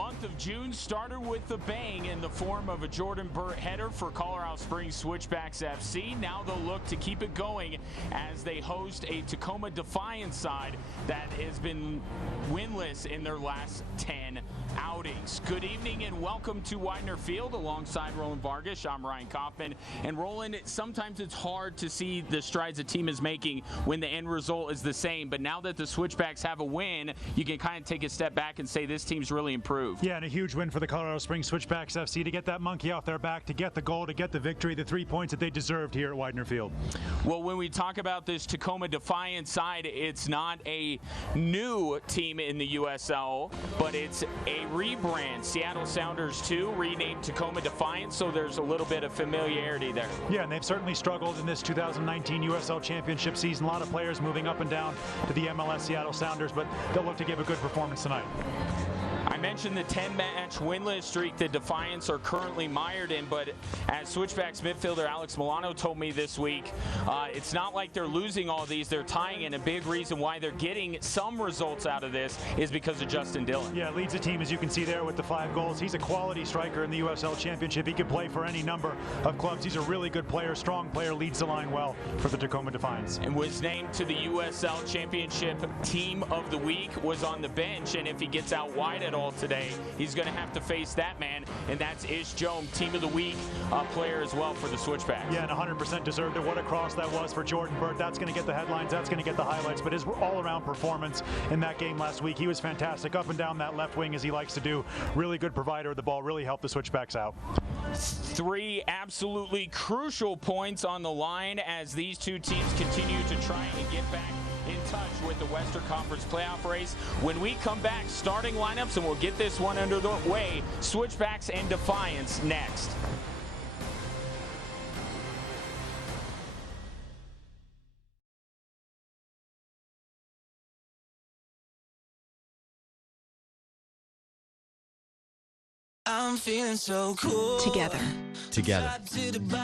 month of June started with a bang in the form of a Jordan Burt header for Colorado Springs Switchbacks FC. Now they'll look to keep it going as they host a Tacoma Defiance side that has been winless in their last 10 outings. Good evening and welcome to Widener Field alongside Roland Vargas. I'm Ryan Kaufman. And Roland, sometimes it's hard to see the strides a team is making when the end result is the same, but now that the Switchbacks have a win, you can kind of take a step back and say this team's really improved. Yeah, and a huge win for the Colorado Springs Switchbacks FC to get that monkey off their back, to get the goal, to get the victory, the 3 points that they deserved here at Widener Field. Well, when we talk about this Tacoma Defiance side, it's not a new team in the USL, but it's a rebrand. Seattle Sounders 2 renamed Tacoma Defiance, so there's a little bit of familiarity there. Yeah, and they've certainly struggled in this 2019 USL Championship season. A lot of players moving up and down to the MLS Seattle Sounders, but they'll look to give a good performance tonight. I mentioned the 10-match winless streak the Defiance are currently mired in, but as Switchbacks midfielder Alex Milano told me this week, it's not like they're losing all these, they're tying, and a big reason why they're getting some results out of this is because of Justin Dillon. Yeah, leads the team, as you can see there, with the 5 goals. He's a quality striker in the USL Championship. He can play for any number of clubs. He's a really good player, strong player, leads the line well for the Tacoma Defiance. And was named to the USL Championship Team of the Week, was on the bench, and if he gets out wide at all today, he's going to have to face that man, and that's Ish Joam, Team of the Week player as well for the Switchbacks. Yeah, and 100% deserved it. What a cross that was for Jordan Burt. That's going to get the headlines, that's going to get the highlights, but his all-around performance in that game last week, he was fantastic, up and down that left wing as he likes to do. Really good provider of the ball, really helped the Switchbacks out. 3 absolutely crucial points on the line as these two teams continue to try and get back in touch with the Western Conference playoff race. When we come back, starting lineups, and we'll get this one under the way. Switchbacks and Defiance next. I'm feeling so cool. Together.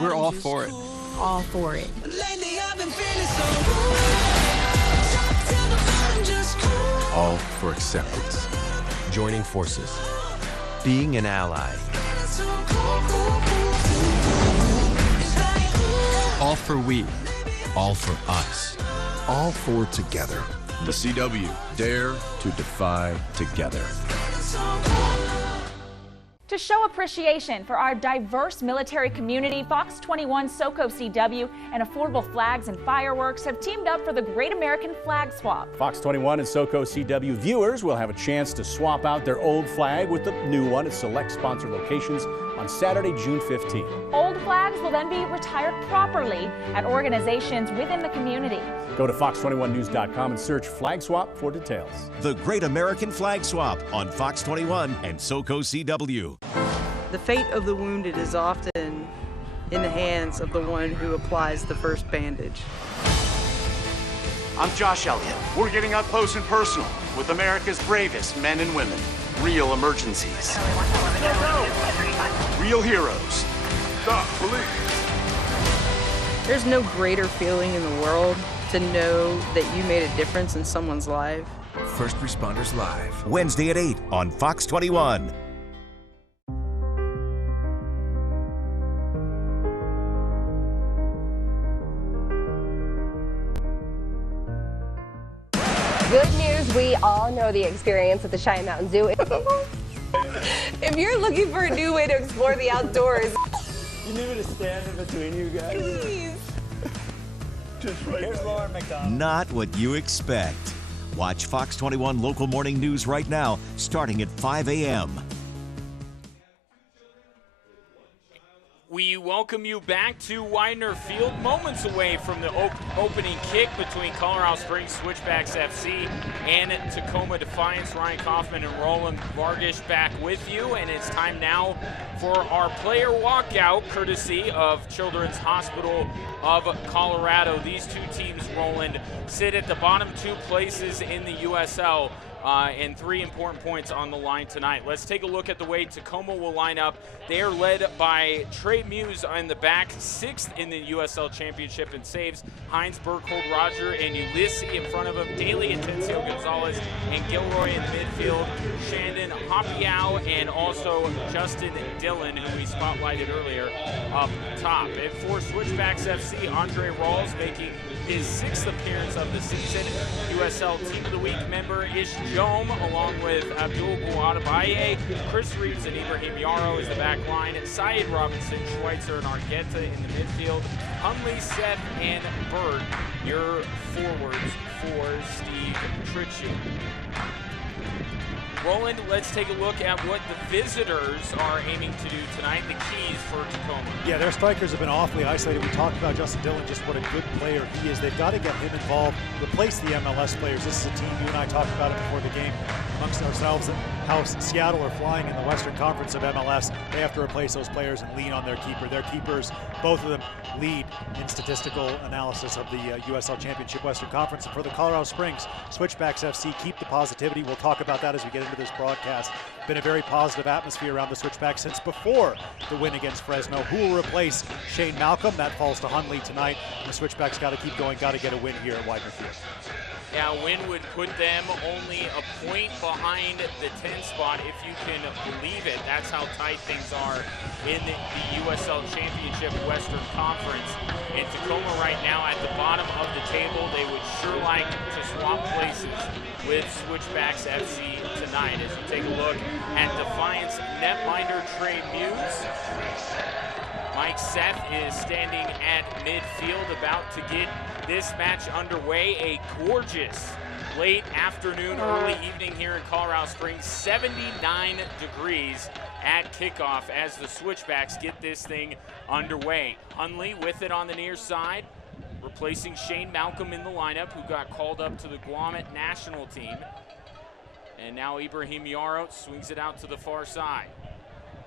We're all for it. All for it. Lately I've been feeling so cool. All for acceptance. Joining forces. Being an ally. All for we. All for us. All for together. The CW. Dare to defy together. To show appreciation for our diverse military community, Fox 21, SoCo CW, and Affordable Flags and Fireworks have teamed up for the Great American Flag Swap. Fox 21 and SoCo CW viewers will have a chance to swap out their old flag with the new one at select sponsored locations on Saturday, June 15th. Old flags will then be retired properly at organizations within the community. Go to fox21news.com and search Flag Swap for details. The Great American Flag Swap on Fox 21 and SoCo CW. The fate of the wounded is often in the hands of the one who applies the first bandage. I'm Josh Elliott. We're getting up close and personal with America's bravest men and women. Real emergencies. Real heroes. Stop, police. There's no greater feeling in the world to know that you made a difference in someone's life. First Responders Live. Wednesday at 8 on Fox 21. Good news, we all know the experience at the Cheyenne Mountain Zoo. If you're looking for a new way to explore the outdoors. You need me to stand in between you guys? Please. Just right. Here's Lauren McDonald. Not what you expect. Watch Fox 21 local morning news right now, starting at 5 a.m. We welcome you back to Widener Field, moments away from the opening kick between Colorado Springs Switchbacks FC and Tacoma Defiance. Ryan Kaufman and Roland Vargas back with you, and it's time now for our player walkout, courtesy of Children's Hospital of Colorado. These two teams, Roland, sit at the bottom 2 places in the USL. and 3 important points on the line tonight. Let's take a look at the way Tacoma will line up. They are led by Trey Muse in the back, 6th in the USL Championship in saves. Heinz, Berkhold, Roger, and Ulysses in front of him. Daly, Intencio Gonzalez, and Gilroy in the midfield. Shandon, Hopiao, and also Justin Dillon, who we spotlighted earlier, up top. And for Switchbacks FC, Andre Rawls making his 6th appearance of the season. USL Team of the Week member Ish Jome, along with Abdul Guadabaye, Chris Reeves, and Ibrahim Yarrow is the back line. Syed Robinson, Schweitzer, and Argueta in the midfield. Hunley, Seth, and Bird, your forwards for Steve Tritchie. Roland, let's take a look at what the visitors are aiming to do tonight, the keys for Tacoma. Yeah, their strikers have been awfully isolated. We talked about Justin Dillon, just what a good player he is. They've got to get him involved, replace the MLS players. This is a team, you and I talked about it before the game amongst ourselves, and how Seattle are flying in the Western Conference of MLS. They have to replace those players and lean on their keeper. Their keepers, both of them, lead in statistical analysis of the USL Championship Western Conference. And for the Colorado Springs, Switchbacks FC, keep the positivity. We'll talk about that as we get into this broadcast. Been a very positive atmosphere around the Switchbacks since before the win against Fresno. Who will replace Shane Malcolm? That falls to Hunley tonight. The Switchbacks got to keep going, got to get a win here at Widener Field. Yeah, a win would put them only a point behind the 10th spot, if you can believe it. That's how tight things are in the USL Championship Western Conference. And Tacoma right now at the bottom of the table. They would sure like to swap places with Switchbacks FC tonight. As you take a look at Defiance netminder Trey Muse. Mike Seth is standing at midfield, about to get this match underway. A gorgeous late afternoon, early evening here in Colorado Springs. 79 degrees at kickoff as the Switchbacks get this thing underway. Hunley with it on the near side, replacing Shane Malcolm in the lineup, who got called up to the Guam national team. And now Ibrahim Yarrow swings it out to the far side.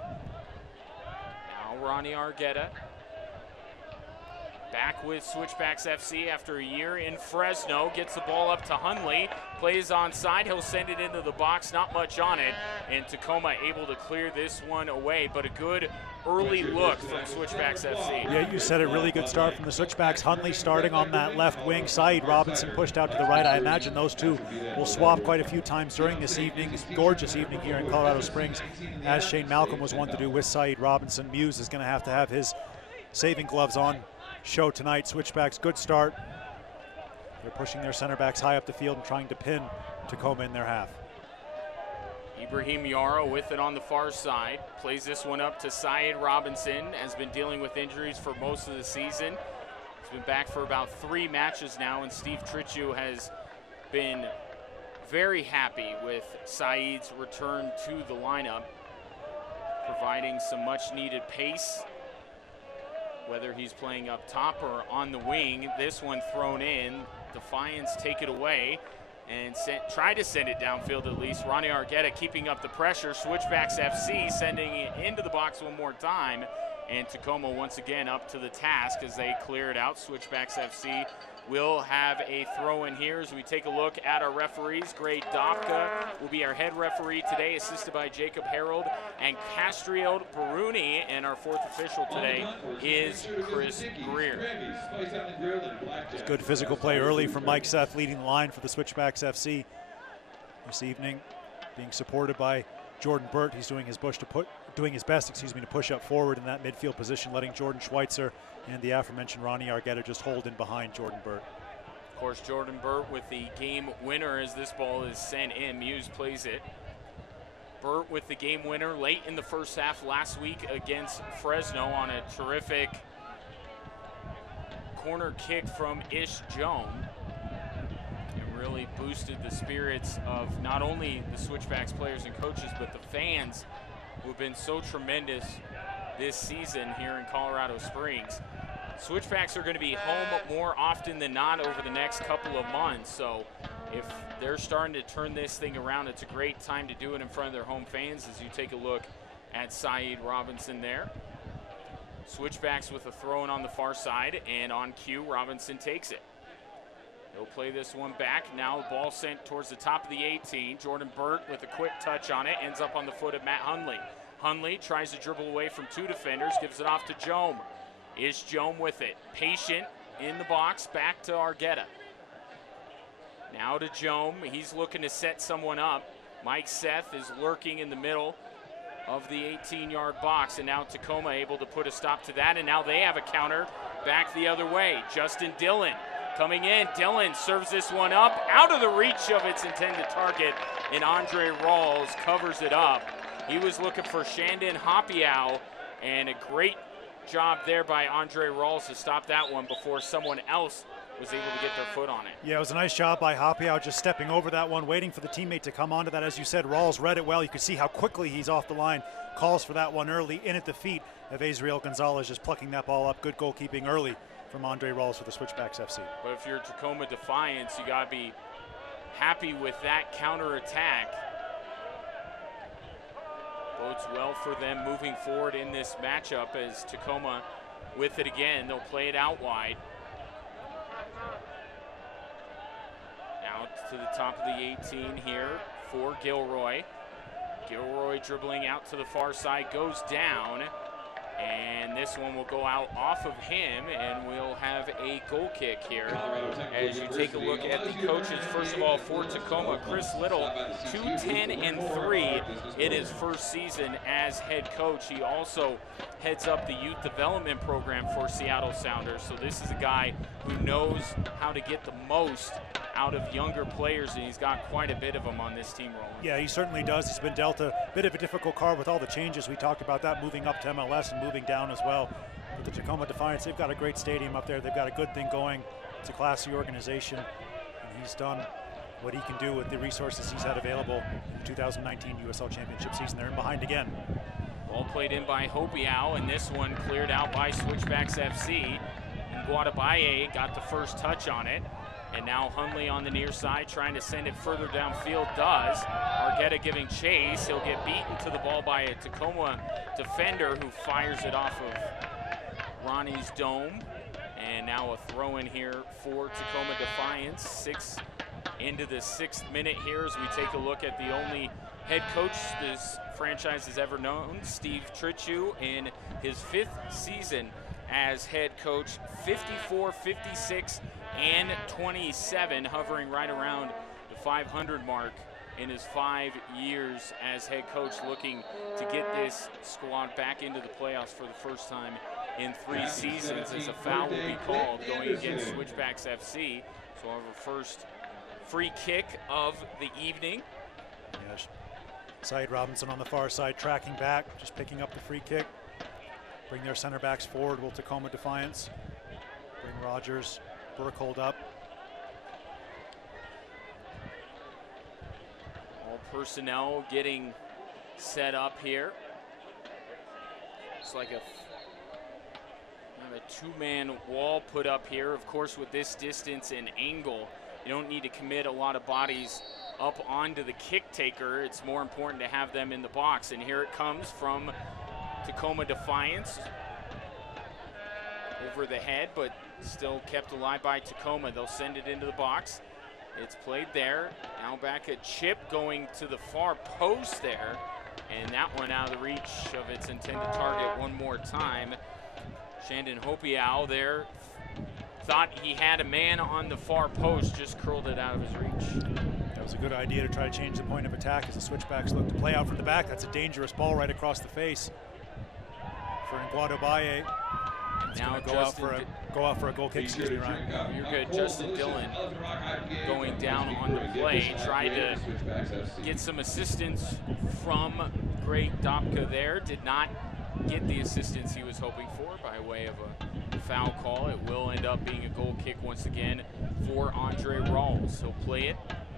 Now Ronnie Argueta back with Switchbacks FC after a year in Fresno. Gets the ball up to Hunley. Plays onside. He'll send it into the box. Not much on it. And Tacoma able to clear this one away. But a good early look from Switchbacks FC. Yeah, you said a really good start from the Switchbacks. Hunley starting on that left wing. Syed Robinson pushed out to the right. I imagine those two will swap quite a few times during this evening. This gorgeous evening here in Colorado Springs, as Shane Malcolm was one to do with Syed Robinson. Muse is going to have his saving gloves on show tonight. Switchbacks, good start. They're pushing their center backs high up the field and trying to pin Tacoma in their half. Ibrahim Yarrow with it on the far side. Plays this one up to Syed Robinson. Has been dealing with injuries for most of the season. He's been back for about 3 matches now, and Steve Tritchie has been very happy with Syed's return to the lineup, providing some much needed pace, whether he's playing up top or on the wing. This one thrown in. Defiance take it away and try to send it downfield at least. Ronnie Argueta keeping up the pressure. Switchbacks FC sending it into the box one more time. And Tacoma once again up to the task as they clear it out. Switchbacks FC will have a throw in here as we take a look at our referees. Gray Dopka will be our head referee today, assisted by Jacob Harold and Castriel Baruni. And our 4th official today is Chris Greer. Good physical play early from Mike Seth, leading the line for the Switchbacks FC this evening, being supported by Jordan Burt. He's doing his best to push up forward in that midfield position, letting Jordan Schweitzer and the aforementioned Ronnie Argueta just hold in behind Jordan Burt. Of course, Jordan Burt with the game winner as this ball is sent in. Muse plays it. Burt with the game winner late in the first half last week against Fresno on a terrific corner kick from Ish Jome. It really boosted the spirits of not only the Switchbacks players and coaches, but the fans who have been so tremendous this season here in Colorado Springs. Switchbacks are going to be home more often than not over the next couple of months, so if they're starting to turn this thing around, it's a great time to do it in front of their home fans. As you take a look at Syed Robinson there. Switchbacks with a throw-in on the far side, and on cue, Robinson takes it. They'll play this one back. Now the ball sent towards the top of the 18. Jordan Burt with a quick touch on it. Ends up on the foot of Matt Hundley. Hundley tries to dribble away from 2 defenders. Gives it off to Jome. Is Jome with it. Patient in the box. Back to Argueta. Now to Jome. He's looking to set someone up. Mike Seth is lurking in the middle of the 18-yard box. And now Tacoma able to put a stop to that. And now they have a counter back the other way. Justin Dillon coming in. Dillon serves this one up out of the reach of its intended target, and Andre Rawls covers it up. He was looking for Shandon Hopiau, and a great job there by Andre Rawls to stop that one before someone else was able to get their foot on it. Yeah, it was a nice job by Hopiau just stepping over that one, waiting for the teammate to come onto that. As you said, Rawls read it well. You could see how quickly he's off the line. Calls for that one early, in at the feet of Azriel Gonzalez, just plucking that ball up. Good goalkeeping early from Andre Rawls for the Switchbacks FC. But if you're Tacoma Defiance, you got to be happy with that counterattack. Bodes well for them moving forward in this matchup as Tacoma with it again. They'll play it out wide. Out to the top of the 18 here for Gilroy. Gilroy dribbling out to the far side, goes down. And this one will go out off of him, and we'll have a goal kick here. As you take a look at the coaches, first of all, for Tacoma, Chris Little, 2-10-3 in his first season as head coach. He also heads up the youth development program for Seattle Sounders. So this is a guy who knows how to get the most out of younger players, and he's got quite a bit of them on this team rolling. Yeah, he certainly does. He's been dealt a bit of a difficult card with all the changes. We talked about that, moving up to MLS and moving down as well. But the Tacoma Defiance, they've got a great stadium up there. They've got a good thing going. It's a classy organization, and he's done what he can do with the resources he's had available in the 2019 USL Championship season. They're in behind again. Ball played in by Hopiau, and this one cleared out by Switchbacks FC. And Guadabaye got the first touch on it. And now Hundley on the near side trying to send it further downfield does. Argueta giving chase. He'll get beaten to the ball by a Tacoma defender who fires it off of Ronnie's dome. And now a throw in here for Tacoma Defiance. Into the 6th minute here as we take a look at the only head coach this franchise has ever known, Steve Trichu, in his 5th season as head coach. 54, 56, and 27, hovering right around the 500 mark in his 5 years as head coach, looking to get this squad back into the playoffs for the first time in 3 seasons, as a foul will be called going against Switchbacks FC. So our first free kick of the evening. Yes. Syed Robinson on the far side tracking back, just picking up the free kick. Bring their center backs forward, will Tacoma Defiance. Bring Rogers, Burkhold up. All personnel getting set up here. It's like a 2-man wall put up here. Of course, with this distance and angle, you don't need to commit a lot of bodies up onto the kick taker. It's more important to have them in the box. And here it comes from Tacoma Defiance. Over the head, but still kept alive by Tacoma. They'll send it into the box. It's played there. Now back at Chip going to the far post there. And that one out of the reach of its intended target one more time. Shandon Hopiau there thought he had a man on the far post, just curled it out of his reach. That was a good idea to try to change the point of attack as the Switchbacks look to play out from the back. That's a dangerous ball right across the face for Guadabaye. Now go out for a goal kick. Excuse me, Ryan. You're good. Justin Dillon going down on the play, tried to get some assistance from Greg Dopka there. Did not get the assistance he was hoping for by way of a foul call. It will end up being a goal kick once again for Andre Rawls. He'll play it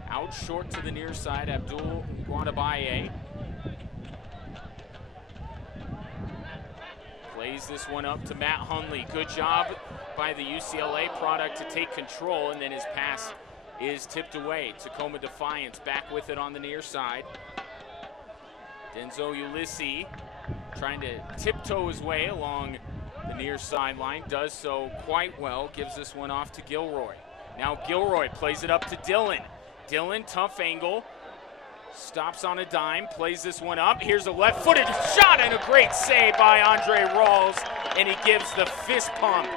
out short to the near side. Abdul Guadabaye plays this one up to Matt Hundley. Good job by the UCLA product to take control, and then his pass is tipped away. Tacoma Defiance back with it on the near side. Denzo Ulysses trying to tiptoe his way along the near sideline, does so quite well, gives this one off to Gilroy. Now Gilroy plays it up to Dillon. Dillon, tough angle. Stops on a dime, plays this one up. Here's a left-footed shot and a great save by Andre Rawls, and he gives the fist pump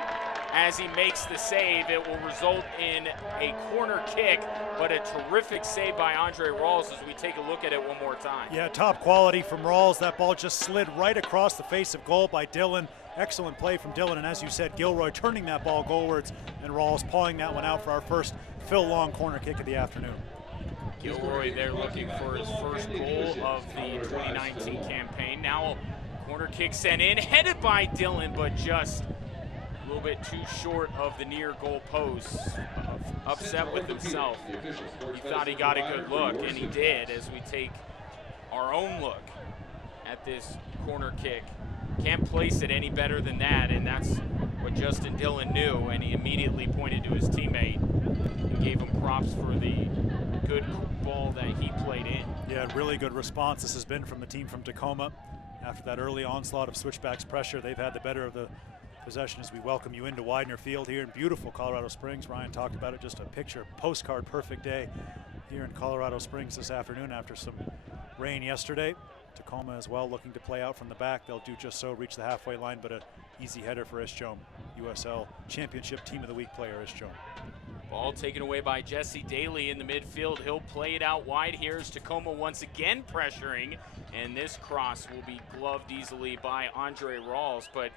as he makes the save. It will result in a corner kick, but a terrific save by Andre Rawls as we take a look at it one more time. Yeah, top quality from Rawls. That ball just slid right across the face of goal by Dillon. Excellent play from Dillon, and as you said, Gilroy turning that ball goalwards, and Rawls pawing that one out for our first Phil Long corner kick of the afternoon. Gilroy there looking for his first goal of the 2019 campaign. Now corner kick sent in, headed by Dillon, but just a little bit too short of the near goal post. Upset with himself. He thought he got a good look, and he did, as we take our own look at this corner kick. Can't place it any better than that, and that's what Justin Dillon knew, and he immediately pointed to his teammate and gave him props for the good ball that he played in. Yeah, really good response this has been from the team from Tacoma. After that early onslaught of Switchbacks pressure, they've had the better of the possession as we welcome you into Widener Field here in beautiful Colorado Springs. Ryan talked about it, just a picture, postcard perfect day here in Colorado Springs this afternoon after some rain yesterday. Tacoma as well looking to play out from the back. They'll do just so, reach the halfway line, but an easy header for Ishjome. USL Championship Team of the Week player Ishjome. Ball taken away by Jesse Daly in the midfield. He'll play it out wide here as Tacoma once again pressuring, and this cross will be gloved easily by Andre Rawls. But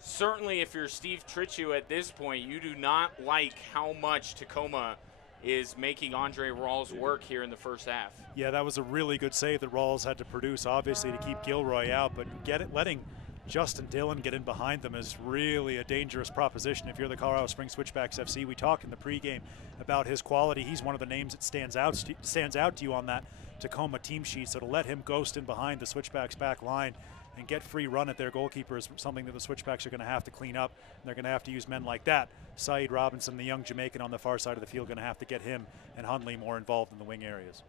certainly if you're Steve Tritchu at this point, you do not like how much Tacoma is making Andre Rawls work here in the first half. Yeah, that was a really good save that Rawls had to produce, obviously, to keep Gilroy out, but letting Justin Dillon get in behind them is really a dangerous proposition if you're the Colorado Springs Switchbacks FC. We talked in the pregame about his quality. He's one of the names that stands out to you on that Tacoma team sheet, so to let him ghost in behind the Switchbacks back line and get free run at their goalkeeper is something that the Switchbacks are going to have to clean up, and they're going to have to use men like that. Saeed Robinson, the young Jamaican on the far side of the field, going to have to get him and Hundley more involved in the wing areas.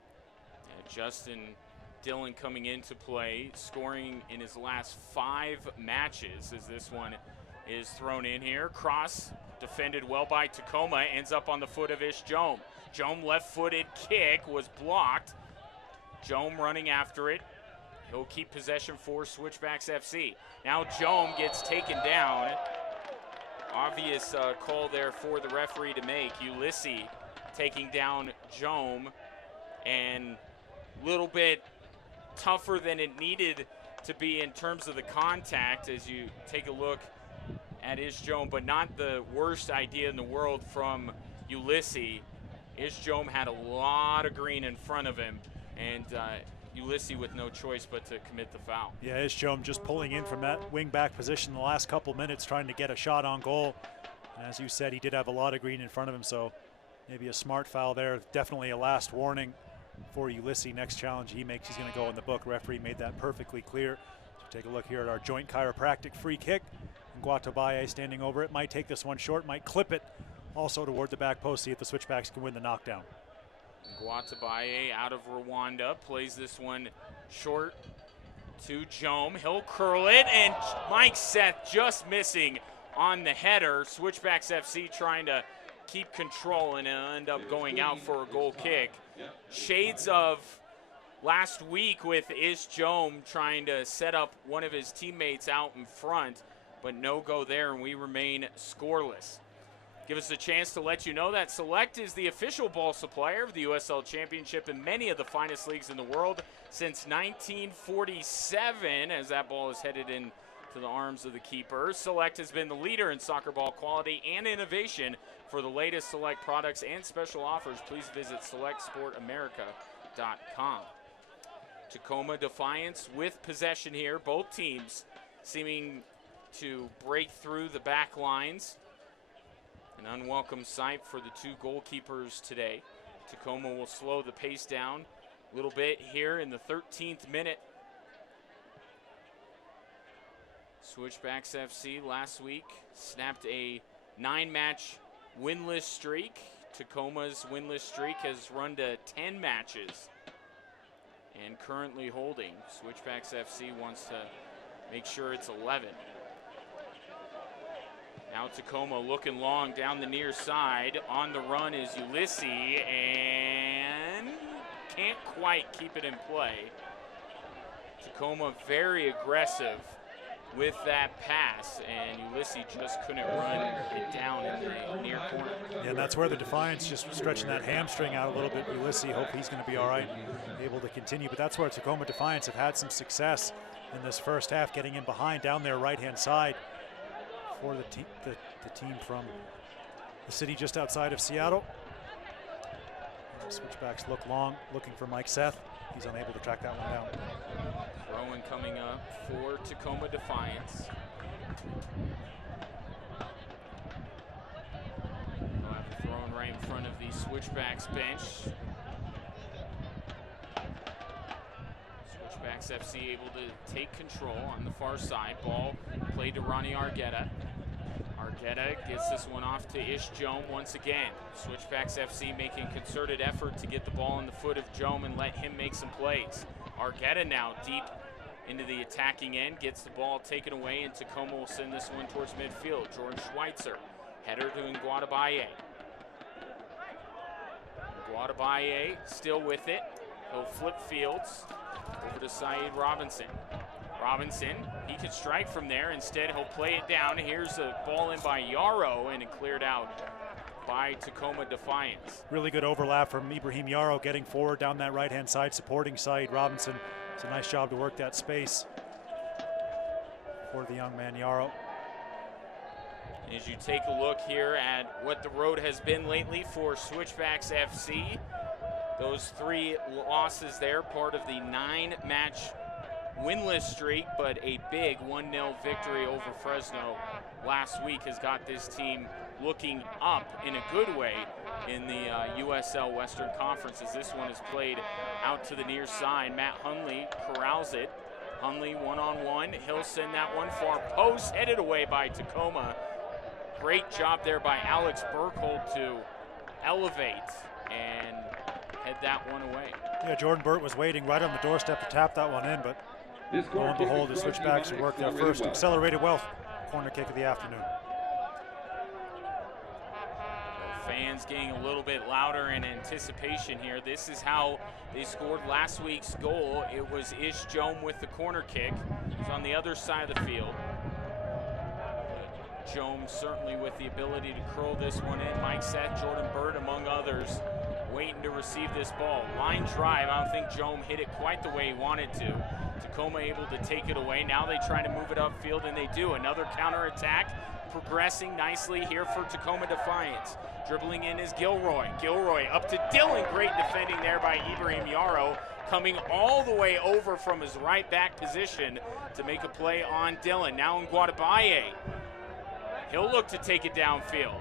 Yeah, Justin Dillon coming into play, scoring in his last 5 matches as this one is thrown in here. Cross defended well by Tacoma, ends up on the foot of Ishjome. Jome left-footed kick was blocked. Jome running after it. He'll keep possession for Switchbacks FC. Now Jome gets taken down. Obvious call there for the referee to make. Ulysses taking down Jome, and a little bit tougher than it needed to be in terms of the contact as you take a look at Ishjome, but not the worst idea in the world from Ulysses. Ishjome had a lot of green in front of him, and Ulysses with no choice but to commit the foul. Yeah, Ishjome just pulling in from that wing back position the last couple minutes, trying to get a shot on goal. And as you said, he did have a lot of green in front of him, so maybe a smart foul there. Definitely a last warning for Ulysses. Next challenge he makes, he's going to go in the book. Referee made that perfectly clear. So take a look here at our joint chiropractic free kick. And Guatabaye standing over it. Might take this one short, might clip it also toward the back post, see if the Switchbacks can win the knockdown. Guatabaye out of Rwanda plays this one short to Jome. He'll curl it, and Mike Seth just missing on the header. Switchbacks FC trying to keep control, and it'll end up going out for a goal kick. Shades of last week with Ishjome trying to set up one of his teammates out in front, but no go there, and we remain scoreless. Give us a chance to let you know that Select is the official ball supplier of the USL Championship in many of the finest leagues in the world since 1947, as that ball is headed into the arms of the keeper. Select has been the leader in soccer ball quality and innovation. For the latest Select products and special offers, please visit selectsportamerica.com. Tacoma Defiance with possession here. Both teams seeming to break through the back lines. An unwelcome sight for the two goalkeepers today. Tacoma will slow the pace down a little bit here in the 13th minute. Switchbacks FC last week snapped a 9-match winless streak. Tacoma's winless streak has run to 10 matches and currently holding. Switchbacks FC wants to make sure it's 11. Now Now Tacoma looking long down the near side. On the run is Ulysses, and can't quite keep it in play. Tacoma very aggressive with that pass, and Ulysses just couldn't run it down in the near corner. Yeah, and that's where the Defiance just stretching that hamstring out a little bit. Ulysses, hope he's going to be all right, able to continue. But that's where Tacoma Defiance have had some success in this first half, getting in behind down their right-hand side for the team from the city just outside of Seattle. And the Switchbacks look long, looking for Mike Seth. He's unable to track that one down. Throw-in coming up for Tacoma Defiance. They'll have a throw-in right in front of the Switchbacks bench. Switchbacks FC able to take control on the far side. Ball played to Ronnie Argueta. Argueta gets this one off to Ish Jome once again. Switchbacks FC making a concerted effort to get the ball in the foot of Jome and let him make some plays. Argueta now deep into the attacking end, gets the ball taken away, and Tacoma will send this one towards midfield. Jordan Schweitzer, header to Nguatabaye. Nguatabaye still with it. He'll flip fields over to Saeed Robinson. Robinson, he could strike from there. Instead, he'll play it down. Here's a ball in by Yarrow, and it cleared out by Tacoma Defiance. Really good overlap from Ibrahim Yarrow, getting forward down that right-hand side, supporting Saeed Robinson. It's a nice job to work that space for the young man Yarrow. As you take a look here at what the road has been lately for Switchbacks FC, those 3 losses there, part of the 9-match winless streak, but a big 1-0 victory over Fresno last week has got this team looking up in a good way in the USL Western Conference, as this one is played out to the near side. Matt Hunley corrals it. Hunley one-on-one. He'll send that one far post, headed away by Tacoma. Great job there by Alex Burkhold to elevate and head that one away. Yeah, Jordan Burt was waiting right on the doorstep to tap that one in, but lo and behold, the Switchbacks will work their first accelerated well corner kick of the afternoon. Fans getting a little bit louder in anticipation here. This is how they scored last week's goal. It was Ish Jome with the corner kick. It's on the other side of the field. Jome certainly with the ability to curl this one in. Mike Seth, Jordan Burt, among others, waiting to receive this ball. Line drive. I don't think Jome hit it quite the way he wanted to. Tacoma able to take it away. Now they try to move it upfield, and they do. Another counterattack. Progressing nicely here for Tacoma Defiance. Dribbling in is Gilroy. Gilroy up to Dillon. Great defending there by Ibrahim Yarrow. Coming all the way over from his right back position to make a play on Dillon. Now Nguatabaye. He'll look to take it downfield.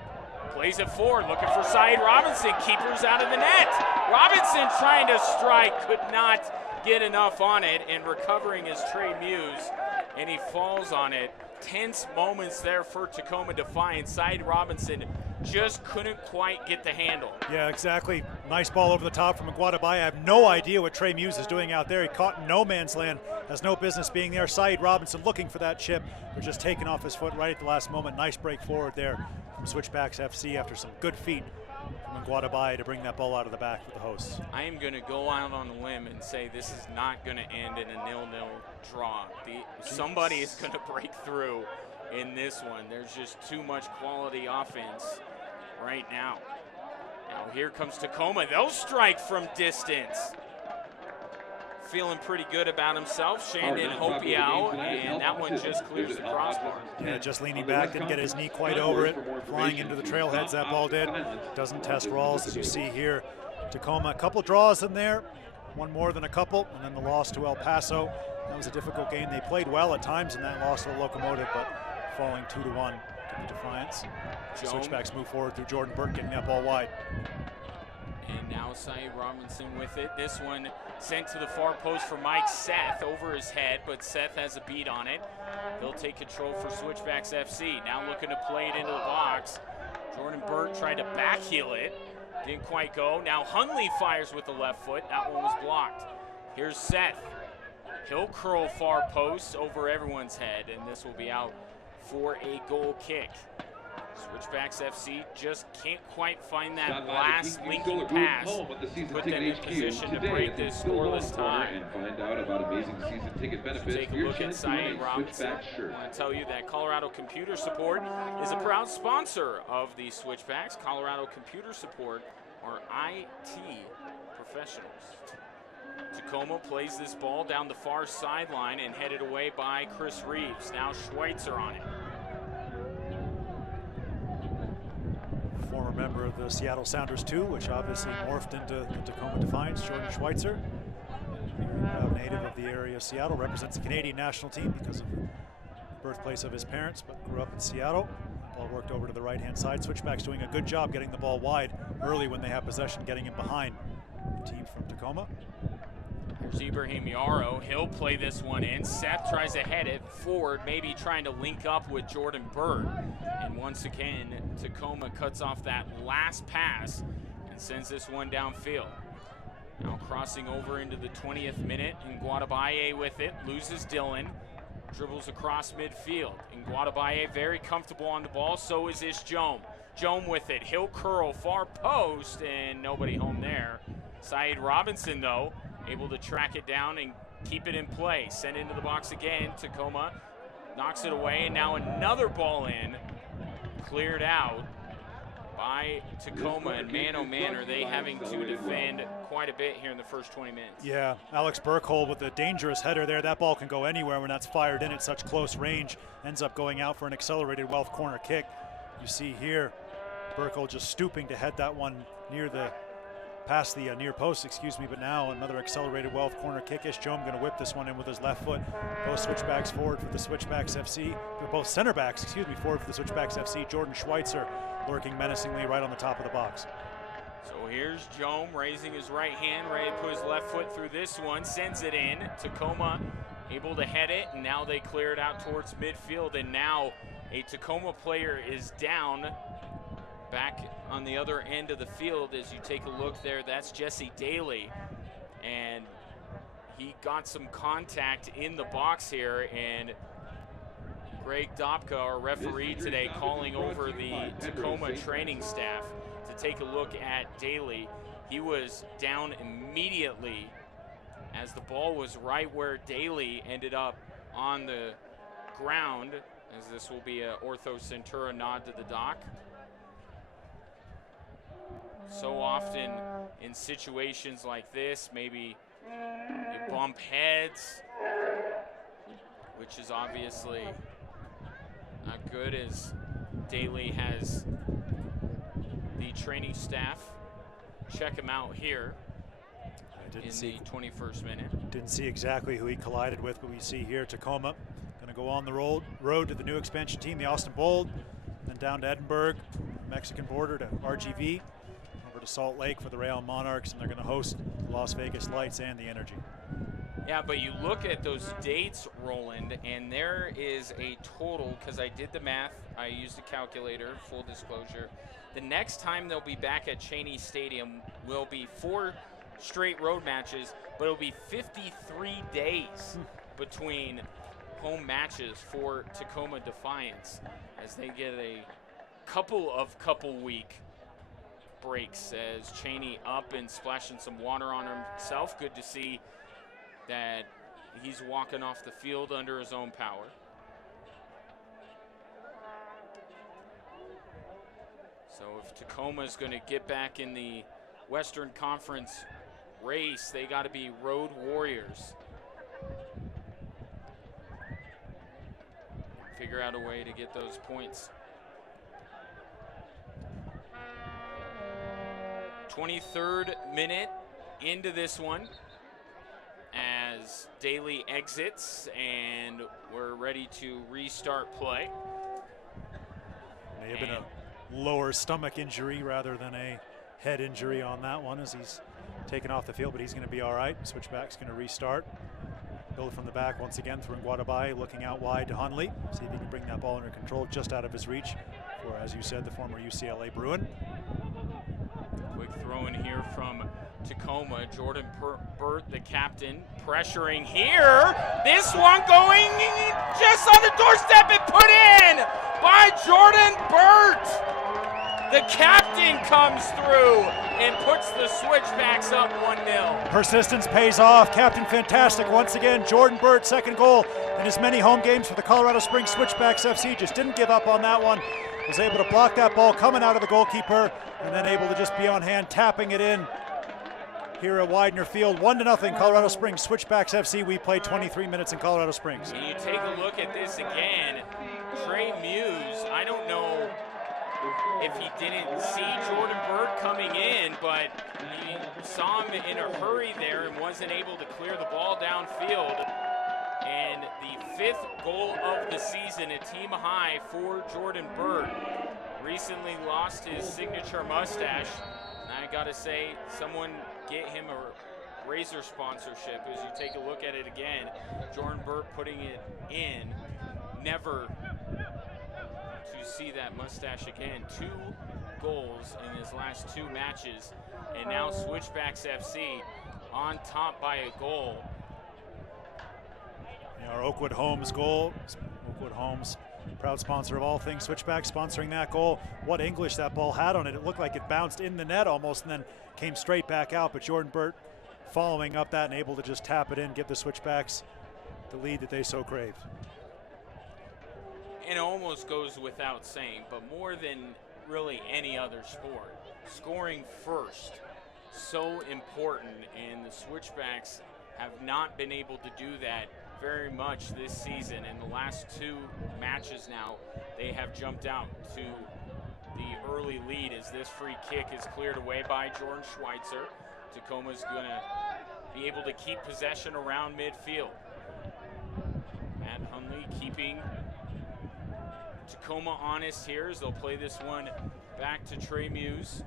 Plays it forward, looking for Saeed Robinson. Keeper's out of the net. Robinson trying to strike, could not get enough on it, and recovering is Trey Muse, and he falls on it. Tense moments there for Tacoma Defiance. Saeed Robinson just couldn't quite get the handle. Yeah, exactly. Nice ball over the top from Nguatabaye. I have no idea what Trey Muse is doing out there. He caught in no man's land, has no business being there. Saeed Robinson looking for that chip, but just taken off his foot right at the last moment. Nice break forward there from Switchbacks FC after some good feet from Nguatabaye to bring that ball out of the back for the hosts. I am going to go out on a limb and say this is not going to end in a 0-0 draw. Somebody is going to break through in this one. There's just too much quality offense right now. Now here comes Tacoma. They'll strike from distance. Feeling pretty good about himself, Shandon Hopiau, and that one just clears the crossbar. Yeah, just leaning back, didn't get his knee quite over it. Flying into the trailheads, that ball did. Doesn't test Rawls, as you see here. Tacoma, a couple draws in there, one more than a couple, and then the loss to El Paso. That was a difficult game. They played well at times in that loss to the Locomotive, but falling 2-1 to the Defiance. Switchbacks move forward through Jordan Burt, getting that ball wide. And now Saeed Robinson with it. This one sent to the far post for Mike Seth over his head, but Seth has a beat on it. He'll take control for Switchbacks FC. Now looking to play it into the box. Jordan Burt tried to backheel it. Didn't quite go. Now Hunley fires with the left foot. That one was blocked. Here's Seth. He'll curl far post over everyone's head, and this will be out for a goal kick. Switchbacks FC just can't quite find that last linking pass to put them in position to break this scoreless tie. And find out about amazing season ticket benefits. Take a look at Saeed Robinson. I want to tell you that Colorado Computer Support is a proud sponsor of the Switchbacks. Colorado Computer Support are IT professionals. Tacoma plays this ball down the far sideline and headed away by Chris Reeves. Now Schweitzer on it. Former member of the Seattle Sounders too, which obviously morphed into the Tacoma Defiance, Jordan Schweitzer. Very proud native of the area of Seattle, represents the Canadian national team because of the birthplace of his parents, but grew up in Seattle. Ball worked over to the right-hand side. Switchbacks doing a good job getting the ball wide early when they have possession, getting it behind the team from Tacoma. Here's Ibrahim Yarrow. He'll play this one in. Seth tries to head it forward, maybe trying to link up with Jordan Burt. And once again, Tacoma cuts off that last pass and sends this one downfield. Now crossing over into the 20th minute, and Guadabaye with it, loses Dillon, dribbles across midfield. And Guadabaye very comfortable on the ball, so is this Jome. Jome with it, he'll curl far post, and nobody home there. Saeed Robinson, though, able to track it down and keep it in play. Sent into the box again. Tacoma knocks it away, and now another ball in. Cleared out by Tacoma, and man, oh man, are they having to defend quite a bit here in the first 20 minutes. Yeah, Alex Burkholz with a dangerous header there. That ball can go anywhere when that's fired in at such close range. Ends up going out for an accelerated Wealth corner kick. You see here, Burkholz just stooping to head that one near the past the near post, but now another accelerated Wealth corner kick-ish. Jome going to whip this one in with his left foot. Both switchbacks forward for the Switchbacks FC. Both center backs, forward for the Switchbacks FC. Jordan Schweitzer lurking menacingly right on the top of the box. So here's Jome raising his right hand, ready to put his left foot through this one, sends it in. Tacoma able to head it, and now they clear it out towards midfield, and now a Tacoma player is down. Back on the other end of the field, as you take a look there, that's Jesse Daly, and he got some contact in the box here, and Greg Dopka, our referee today, calling over the Tacoma training staff to take a look at Daly. He was down immediately as the ball was right where Daly ended up on the ground, as this will be a Ortho Centura nod to the doc. So often in situations like this, maybe you bump heads, which is obviously not good, as Daly has the training staff check him out here in the 21st minute. Didn't see exactly who he collided with, but we see here Tacoma going to go on the road to the new expansion team, the Austin Bold, then down to Edinburgh, Mexican border to RGV, over to Salt Lake for the Real Monarchs, and they're going to host the Las Vegas Lights and the Energy. Yeah, but you look at those dates, Roland, and there is a total, because I did the math, I used a calculator, full disclosure. The next time they'll be back at Cheney Stadium will be 4 straight road matches, but it'll be 53 days between home matches for Tacoma Defiance, as they get a couple week breaks, as Cheney up and splashing some water on himself. Good to see that he's walking off the field under his own power. So if Tacoma is going to get back in the Western Conference race, they got to be road warriors. Figure out a way to get those points. 23rd minute into this one, as Daly exits, and we're ready to restart play. May have been a lower stomach injury rather than a head injury on that one, as he's taken off the field, but he's going to be all right. Switchback's going to restart. Build from the back once again, throwing Guadabaye, looking out wide to Hunley. See if he can bring that ball under control, just out of his reach for, as you said, the former UCLA Bruin. Quick throw in here from Tacoma. Jordan Burt, the captain, pressuring here. This one going just on the doorstep and put in by Jordan Burt. The captain comes through and puts the Switchbacks up 1-0. Persistence pays off. Captain fantastic once again. Jordan Burt, second goal in his many home games for the Colorado Springs Switchbacks FC. Just didn't give up on that one. Was able to block that ball coming out of the goalkeeper and then able to just be on hand, tapping it in here at Widener Field. 1-0 Colorado Springs Switchbacks FC. We played 23 minutes in Colorado Springs. And you take a look at this again. Trey Muse, I don't know if he didn't see Jordan Burt coming in, but he saw him in a hurry there and wasn't able to clear the ball downfield. And the 5th goal of the season, a team high for Jordan Burt. Recently lost his signature mustache. And I gotta say, someone get him a razor sponsorship as you take a look at it again. Jordan Burt putting it in, never to see that mustache again. 2 goals in his last 2 matches, and now Switchbacks FC on top by a goal. Our Oakwood Homes goal. Oakwood Homes, proud sponsor of all things Switchback, sponsoring that goal. What English that ball had on it. It looked like it bounced in the net almost and then came straight back out, but Jordan Burt following up that and able to just tap it in, give the Switchbacks the lead that they so crave. And it almost goes without saying, but more than really any other sport, scoring first, so important, and the Switchbacks have not been able to do that very much this season. In the last 2 matches now, they have jumped out to the early lead as this free kick is cleared away by Jordan Schweitzer. Tacoma's gonna be able to keep possession around midfield. Matt Hunley keeping Tacoma honest here as they'll play this one back to Trey Muse.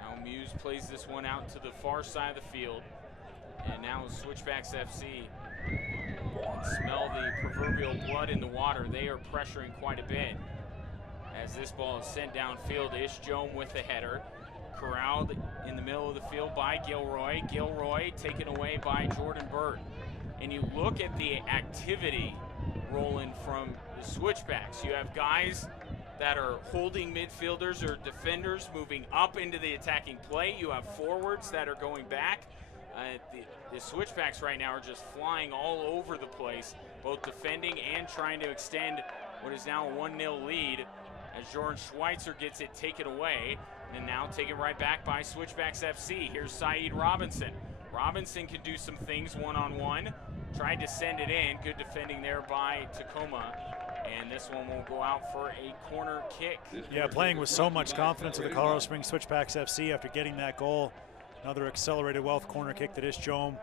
Now Muse plays this one out to the far side of the field. And now Switchbacks FC can smell the proverbial blood in the water. They are pressuring quite a bit as this ball is sent downfield. Ish Jome with the header. Corralled in the middle of the field by Gilroy. Gilroy taken away by Jordan Burt. And you look at the activity rolling from the Switchbacks. You have guys that are holding midfielders or defenders moving up into the attacking play. You have forwards that are going back. The Switchbacks right now are just flying all over the place, both defending and trying to extend what is now a 1-0 lead as Jordan Schweitzer gets it taken away, and now taken right back by Switchbacks FC. Here's Saeed Robinson. Robinson can do some things one-on-one. Tried to send it in. Good defending there by Tacoma. And this one will go out for a corner kick. Yeah, playing with so much confidence with the Colorado Springs Switchbacks FC after getting that goal. Another accelerated wealth corner kick that Ish Jome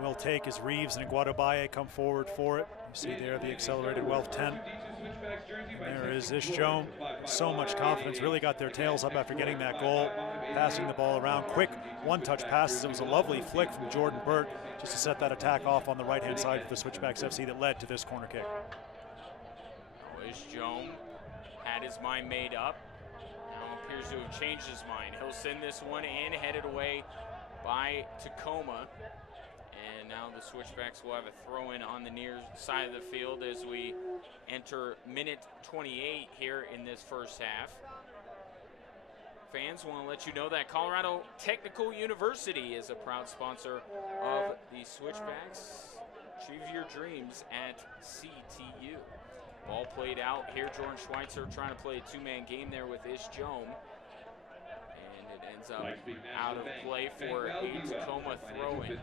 will take as Reeves and Guadabaye come forward for it. You see there the accelerated wealth 10. And there is Ish Jome. So much confidence, really got their tails up after getting that goal. Passing the ball around, quick one-touch passes. It was a lovely flick from Jordan Burt just to set that attack off on the right-hand side for the Switchbacks FC that led to this corner kick. Ish Jome had his mind made up. Now appears to have changed his mind. He'll send this one in, headed away by Tacoma. And now the Switchbacks will have a throw-in on the near side of the field as we enter minute 28 here in this first half. Fans, want to let you know that Colorado Technical University is a proud sponsor of the Switchbacks. Achieve your dreams at CTU. Ball played out here. Jordan Schweitzer trying to play a 2-man game there with Ish Jome. And it ends up out of play for a Tacoma throw-in.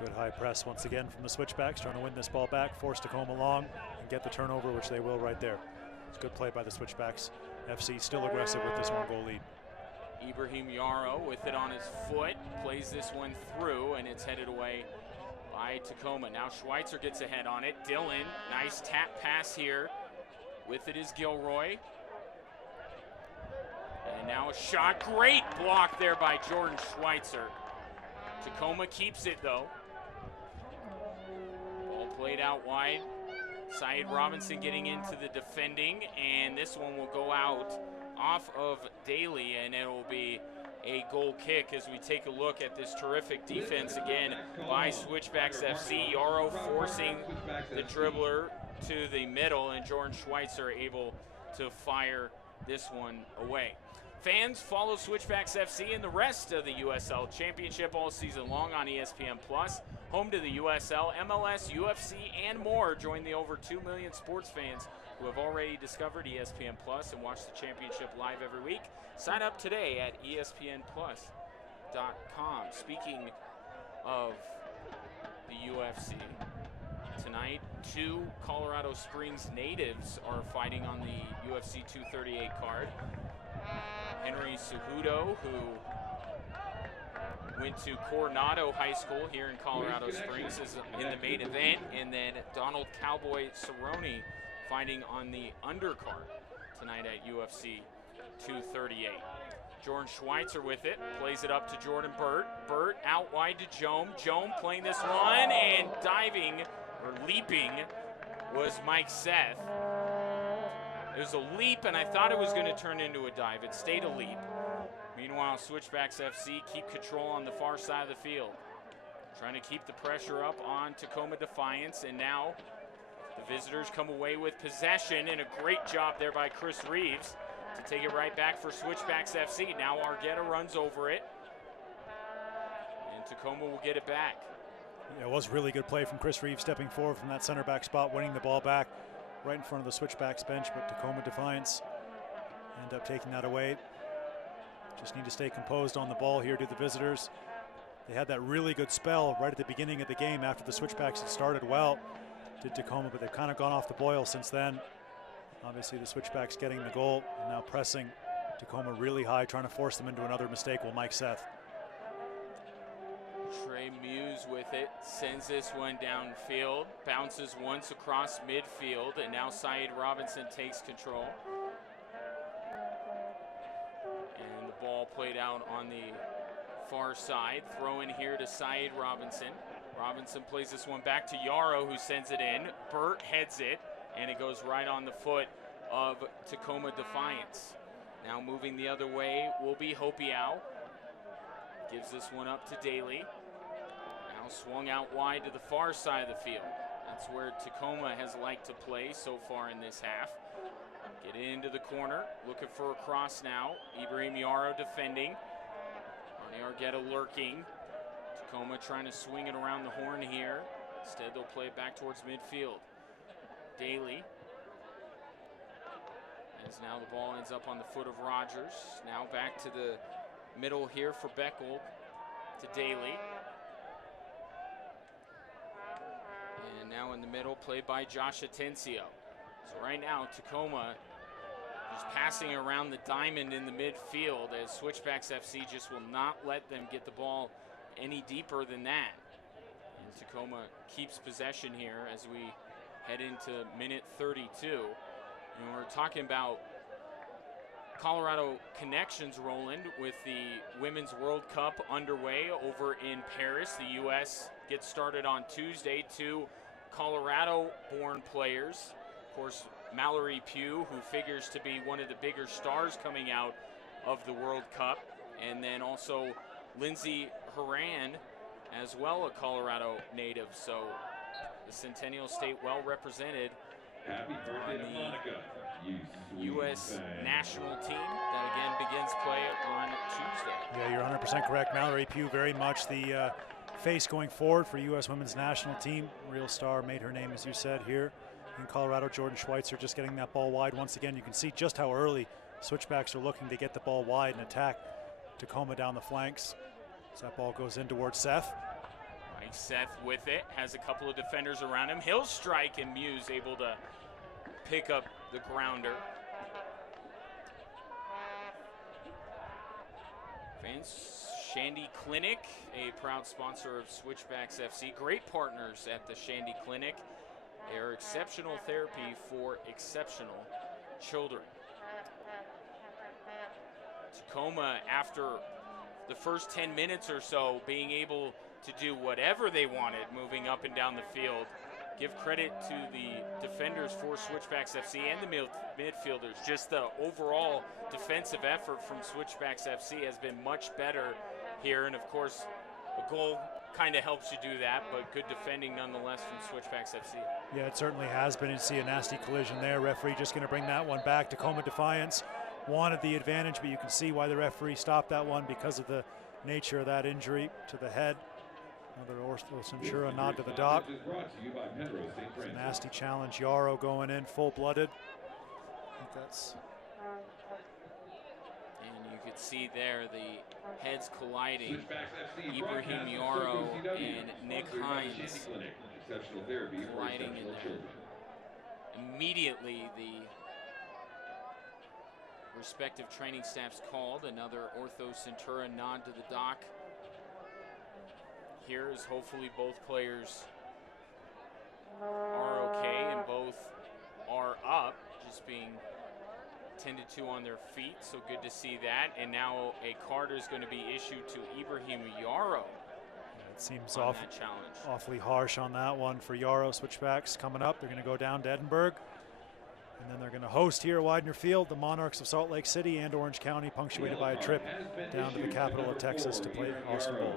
Good high press once again from the Switchbacks, trying to win this ball back, force Tacoma long, and get the turnover, which they will right there. It's good play by the Switchbacks. FC still aggressive with this 1-goal lead. Ibrahim Yarrow with it on his foot, plays this one through, and it's headed away by Tacoma. Now Schweitzer gets ahead on it. Dillon, nice tap pass here. With it is Gilroy. And now a shot, great block there by Jordan Schweitzer. Tacoma keeps it though. Ball played out wide. Saeed Robinson getting into the defending, and this one will go out off of Daly, and it will be a goal kick as we take a look at this terrific defense again by Switchbacks FC. Yarrow forcing the dribbler to the middle, and Jordan Schweitzer able to fire this one away. Fans, follow Switchbacks FC and the rest of the USL Championship all season long on ESPN+. Home to the USL, MLS, UFC, and more. Join the over 2 million sports fans who have already discovered ESPN Plus and watch the championship live every week. Sign up today at espnplus.com. Speaking of the UFC, tonight 2 Colorado Springs natives are fighting on the UFC 238 card. Henry Cejudo, who went to Coronado High School here in Colorado Springs, is in the main event, and then Donald Cowboy Cerrone fighting on the undercard tonight at UFC 238. Jordan Schweitzer with it, plays it up to Jordan Burt. Burt out wide to Joan. Joan playing this one, and diving, or leaping, was Mike Seth. It was a leap, and I thought it was going to turn into a dive. It stayed a leap. Meanwhile, Switchbacks FC keep control on the far side of the field, trying to keep the pressure up on Tacoma Defiance, and now the visitors come away with possession, and a great job there by Chris Reeves to take it right back for Switchbacks FC. Now Argueta runs over it, and Tacoma will get it back. Yeah, it was really good play from Chris Reeves, stepping forward from that center back spot, winning the ball back right in front of the Switchbacks bench, but Tacoma Defiance end up taking that away. Just need to stay composed on the ball here to the visitors. They had that really good spell right at the beginning of the game after the Switchbacks had started well, did Tacoma, but they've kind of gone off the boil since then. Obviously the Switchbacks getting the goal, and now pressing Tacoma really high, trying to force them into another mistake will Mike Seth. Trey Muse with it, sends this one downfield, bounces once across midfield, and now Saeed Robinson takes control. And the ball played out on the far side. Throw in here to Saeed Robinson. Robinson plays this one back to Yarrow, who sends it in. Burt heads it, and it goes right on the foot of Tacoma Defiance. Now moving the other way will be Hopiau. Gives this one up to Daly. Now swung out wide to the far side of the field. That's where Tacoma has liked to play so far in this half. Get into the corner, looking for a cross now. Ibrahim Yarrow defending. Arnie Argueta lurking. Tacoma trying to swing it around the horn here. Instead, they'll play it back towards midfield. Daly. As now the ball ends up on the foot of Rogers. Now back to the middle here for Beckel to Daly. And now in the middle, played by Josh Atencio. So right now, Tacoma is passing around the diamond in the midfield as Switchbacks FC just will not let them get the ball any deeper than that. And Tacoma keeps possession here as we head into minute 32. And we're talking about Colorado connections, Roland, with the Women's World Cup underway over in Paris. The U.S. gets started on Tuesday. 2 Colorado-born players. Of course, Mallory Pugh, who figures to be one of the bigger stars coming out of the World Cup. And then also Lindsey Horan, as well, a Colorado native. So the Centennial State well represented on the U.S. national team that again begins play on Tuesday. Yeah, you're 100% correct. Mallory Pugh, very much the face going forward for U.S. women's national team. Real star, made her name, as you said, here in Colorado. Jordan Schweitzer just getting that ball wide. Once again, you can see just how early Switchbacks are looking to get the ball wide and attack Tacoma down the flanks. So that ball goes in towards Seth. Mike Seth with it, has a couple of defenders around him. He'll strike, and Muse able to pick up the grounder. Fans, Shandy Clinic, a proud sponsor of Switchbacks FC. Great partners at the Shandy Clinic. They are exceptional therapy for exceptional children. Tacoma, after the first 10 minutes or so, being able to do whatever they wanted, moving up and down the field, give credit to the defenders for Switchbacks FC and the midfielders. Just the overall defensive effort from Switchbacks FC has been much better here, and of course, a goal kind of helps you do that, but good defending nonetheless from Switchbacks FC. Yeah, it certainly has been. You see a nasty collision there. Referee just going to bring that one back. Tacoma Defiance wanted the advantage, but you can see why the referee stopped that one because of the nature of that injury to the head. Another Ortho Centura nod to the dock. It's a nasty challenge. Yarrow going in full-blooded. I think that's... And you could see there the heads colliding. Ibrahim Yarrow and Nick Hines colliding in there. Immediately, the respective training staffs called. Another Ortho Centura nod to the dock. Here is hopefully both players are okay and both are up, just being tended to on their feet, so good to see that. And now a card is going to be issued to Ibrahim Yarrow. It seems awfully harsh on that one for Yarrow. Switchbacks coming up. They're going to go down to Edinburgh. And then they're going to host here at Widener Field the Monarchs of Salt Lake City and Orange County, punctuated by a trip down to the capital of Texas to play Austin Bowl.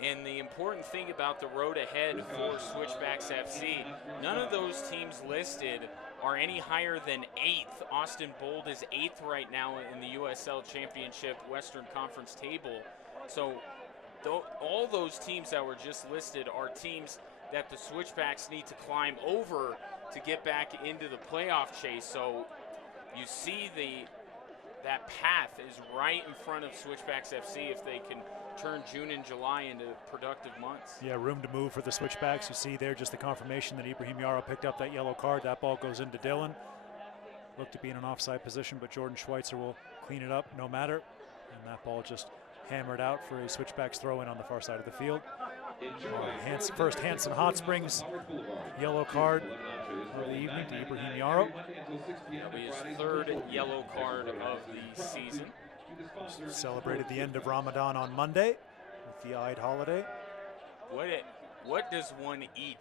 And the important thing about the road ahead for Switchbacks FC, none of those teams listed are any higher than 8th. Austin Bold is 8th right now in the USL Championship Western Conference table. So all those teams that were just listed are teams that the Switchbacks need to climb over to get back into the playoff chase. So you see that path is right in front of Switchbacks FC if they can turn June and July into productive months. Yeah, room to move for the Switchbacks. You see there just the confirmation that Ibrahim Yarrow picked up that yellow card. That ball goes into Dylan. Looked to be in an offside position, but Jordan Schweitzer will clean it up no matter. And that ball just hammered out for a Switchbacks throw in on the far side of the field. First Hanson Hot Springs yellow card of the evening to Ibrahim Yarrow. That'll be his 3rd yellow card of the season. Celebrated the end of Ramadan on Monday with the Eid holiday. What does one eat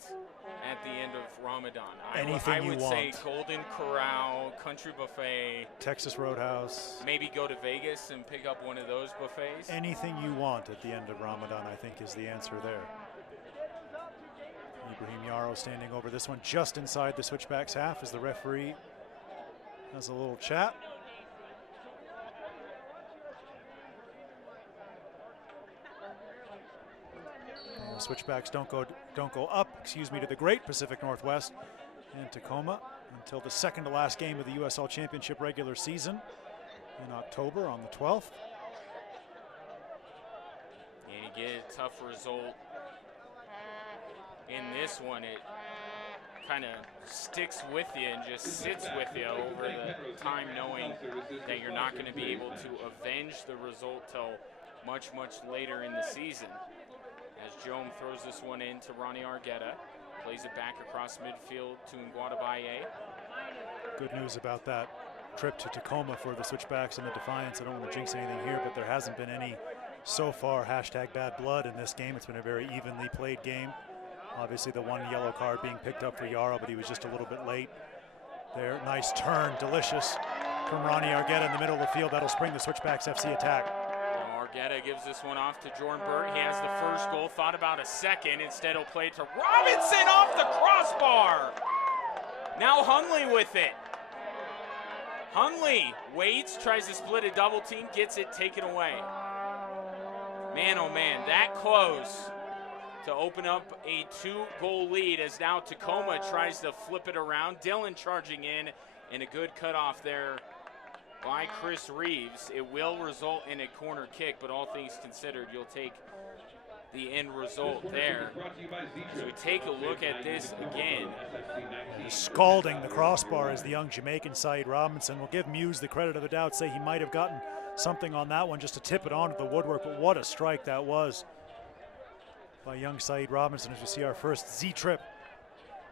at the end of Ramadan? Anything you want. I would say Golden Corral, Country Buffet. Texas Roadhouse. Maybe go to Vegas and pick up one of those buffets. Anything you want at the end of Ramadan, I think, is the answer there. Ibrahim Yarrow standing over this one just inside the Switchbacks half as the referee has a little chat. The Switchbacks don't go up, to the Great Pacific Northwest in Tacoma until the second to last game of the USL Championship regular season in October on the 12th. And you get a tough result in this one. It kind of sticks with you and just sits with you over the time, knowing that you're not going to be able to avenge the result till much, much later in the season. As Jome throws this one in to Ronnie Argueta, plays it back across midfield to Nguatabaye. Good news about that trip to Tacoma for the Switchbacks and the Defiance. I don't want to jinx anything here, but there hasn't been any so far #bad blood in this game. It's been a very evenly played game. Obviously the one yellow card being picked up for Yarrow, but he was just a little bit late there. Nice turn, delicious from Ronnie Argueta in the middle of the field. That'll spring the Switchbacks FC attack. Argueta gives this one off to Jordan Burt. He has the first goal, thought about a second. Instead, he'll play it to Robinson off the crossbar. Now Hunley with it. Hunley waits, tries to split a double team, gets it taken away. Man, oh man, that close to open up a 2-goal lead as now Tacoma tries to flip it around. Dylan charging in, and a good cutoff there by Chris Reeves. It will result in a corner kick, but all things considered, you'll take the end result there. So we take a look at this again. Scalding the crossbar is the young Jamaican Saeed Robinson. We'll give Muse the credit of the doubt, say he might have gotten something on that one just to tip it onto the woodwork, but what a strike that was by young Saeed Robinson as we see our first Z-Trip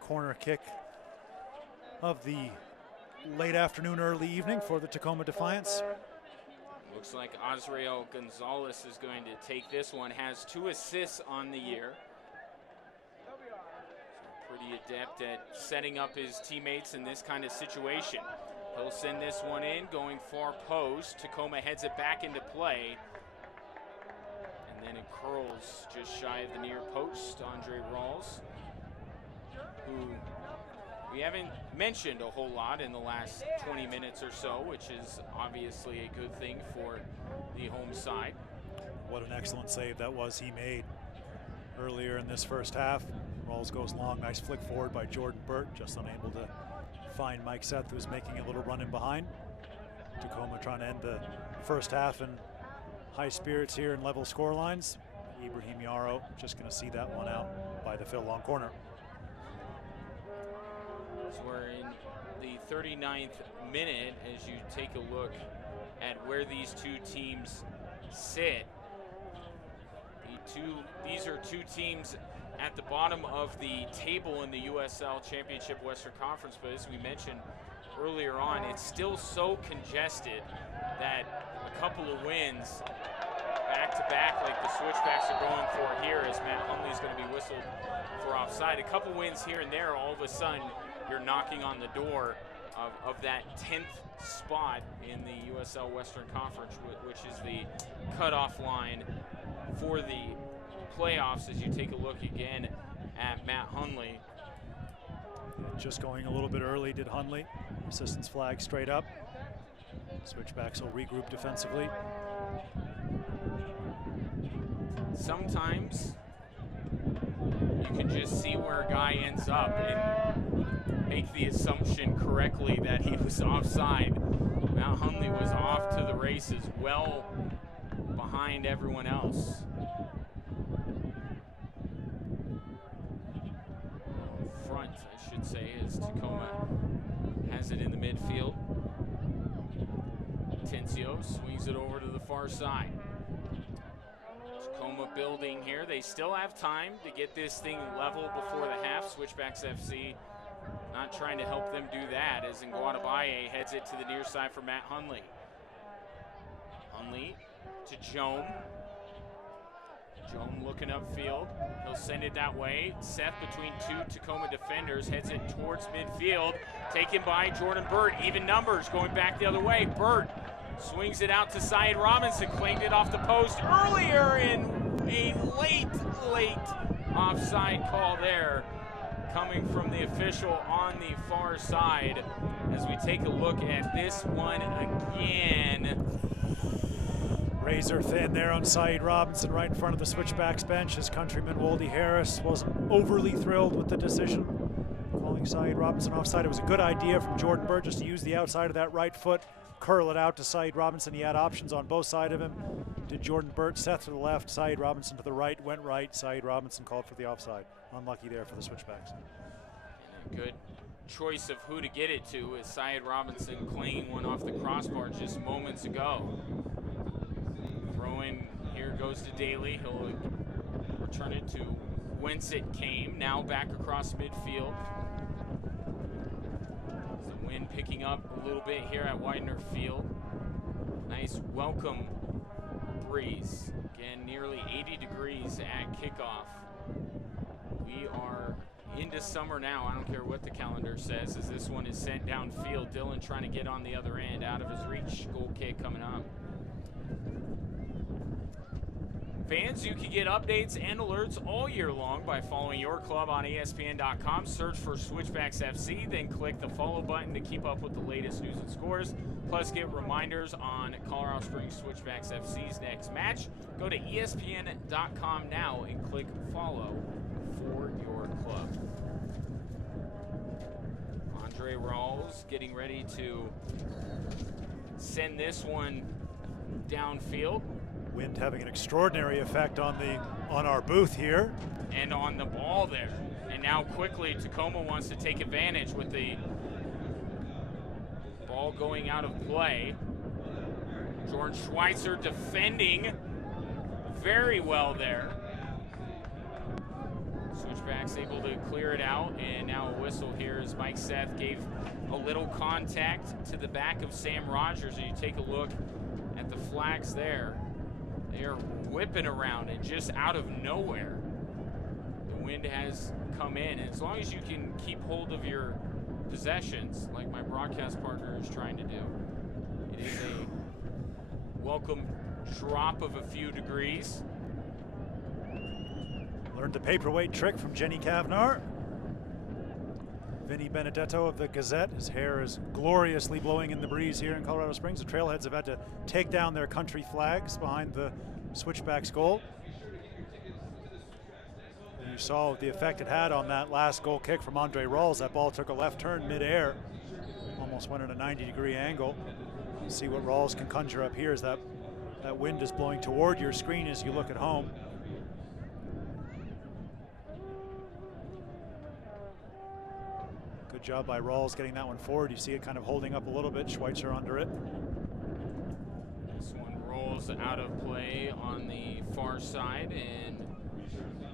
corner kick of the late afternoon, early evening for the Tacoma Defiance. Looks like Azrael Gonzalez is going to take this one. Has 2 assists on the year. So pretty the adept at setting up his teammates in this kind of situation. He'll send this one in, going far post. Tacoma heads it back into play. And then it curls just shy of the near post. Andre Rawls, who we haven't mentioned a whole lot in the last 20 minutes or so, which is obviously a good thing for the home side. What an excellent save that was he made earlier in this first half. Rawls goes long, nice flick forward by Jordan Burt, just unable to find Mike Seth, who's making a little run in behind. Tacoma trying to end the first half in high spirits here in level score lines. Ibrahim Yarrow just going to see that one out by the Phil long corner. So we're in the 39th minute as you take a look at where these two teams sit. These are two teams at the bottom of the table in the USL Championship Western Conference, but as we mentioned earlier on, it's still so congested that a couple of wins back-to-back like the Switchbacks are going for here, as Matt Hunley's going to be whistled for offside. A couple wins here and there, all of a sudden you're knocking on the door of that 10th spot in the USL Western Conference, which is the cutoff line for the playoffs, as you take a look again at Matt Hunley. Just going a little bit early did Hunley. Assistance flag straight up. Switchbacks will regroup defensively. Sometimes you can just see where a guy ends up and make the assumption correctly that he was offside. Matt Hunley was off to the races, well behind everyone else. Front, I should say, as Tacoma has it in the midfield. Tencio swings it over to the far side. Tacoma building here. They still have time to get this thing level before the half. Switchbacks FC not trying to help them do that, as Nguatabaye heads it to the near side for Matt Hunley. Hunley to Jome. Jome looking upfield. He'll send it that way. Seth between two Tacoma defenders heads it towards midfield. Taken by Jordan Burt. Even numbers going back the other way. Burt swings it out to Syed Robinson. Claimed it off the post earlier in a late offside call there, coming from the official on the far side. As we take a look at this one again. Razor thin there on Syed Robinson right in front of the Switchbacks bench. His countryman Woldy Harris wasn't overly thrilled with the decision, calling Syed Robinson offside. It was a good idea from Jordan Burt just to use the outside of that right foot, curl it out to Syed Robinson. He had options on both sides of him. Did Jordan Burt, Seth to the left, Syed Robinson to the right, went right. Syed Robinson called for the offside. Unlucky there for the Switchbacks. And a good choice of who to get it to, as Syed Robinson clanging one off the crossbar just moments ago. Throw-in here goes to Daly. He'll return it to whence it came. Now back across midfield. The wind picking up a little bit here at Widener Field. Nice welcome breeze. Again, nearly 80 degrees at kickoff. We are into summer now. I don't care what the calendar says, as this one is sent downfield. Dylan trying to get on the other end, out of his reach. Goal kick coming up. Fans, you can get updates and alerts all year long by following your club on ESPN.com. Search for Switchbacks FC, then click the follow button to keep up with the latest news and scores. Plus, get reminders on Colorado Springs Switchbacks FC's next match. Go to ESPN.com now and click follow for your club. Andre Rawls getting ready to send this one downfield. Wind having an extraordinary effect on our booth here. And on the ball there. And now quickly Tacoma wants to take advantage with the ball going out of play. Jordan Schweitzer defending very well there. Switchbacks able to clear it out, and now a whistle here as Mike Seth gave a little contact to the back of Sam Rogers. And you take a look at the flags there. They are whipping around, and just out of nowhere, the wind has come in. And as long as you can keep hold of your possessions, like my broadcast partner is trying to do, it is a welcome drop of a few degrees. Learned the paperweight trick from Jenny Kavnar. Vinny Benedetto of the Gazette. His hair is gloriously blowing in the breeze here in Colorado Springs. The Trailheads have had to take down their country flags behind the Switchbacks goal. And you saw the effect it had on that last goal kick from Andre Rawls. That ball took a left turn midair, almost went at a 90-degree angle. See what Rawls can conjure up here as that wind is blowing toward your screen as you look at home. Good job by Rawls getting that one forward. You see it kind of holding up a little bit. Schweitzer under it. This one rolls out of play on the far side, and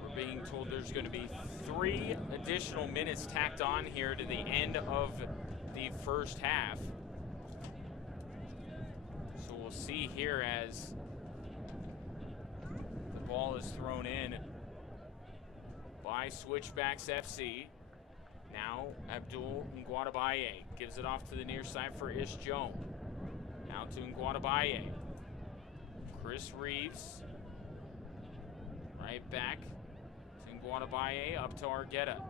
we're being told there's going to be 3 additional minutes tacked on here to the end of the first half. So we'll see here as the ball is thrown in by Switchbacks FC. Now Abdul Nguatabaye gives it off to the near side for Ish Joan. Now to Nguatabaye. Chris Reeves. Right back to Nguatabaye, up to Argueta.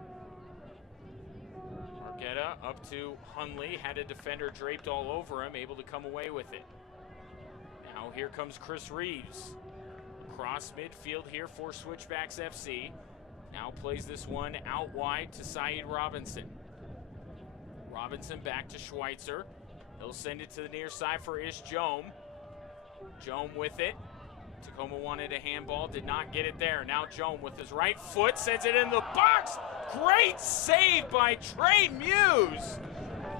Argueta up to Hunley, had a defender draped all over him, able to come away with it. Now here comes Chris Reeves. Cross midfield here for Switchbacks FC. Now plays this one out wide to Saeed Robinson. Robinson back to Schweitzer. He'll send it to the near side for Ish Joan. Joan with it. Tacoma wanted a handball, did not get it there. Now Joan with his right foot sends it in the box. Great save by Trey Muse.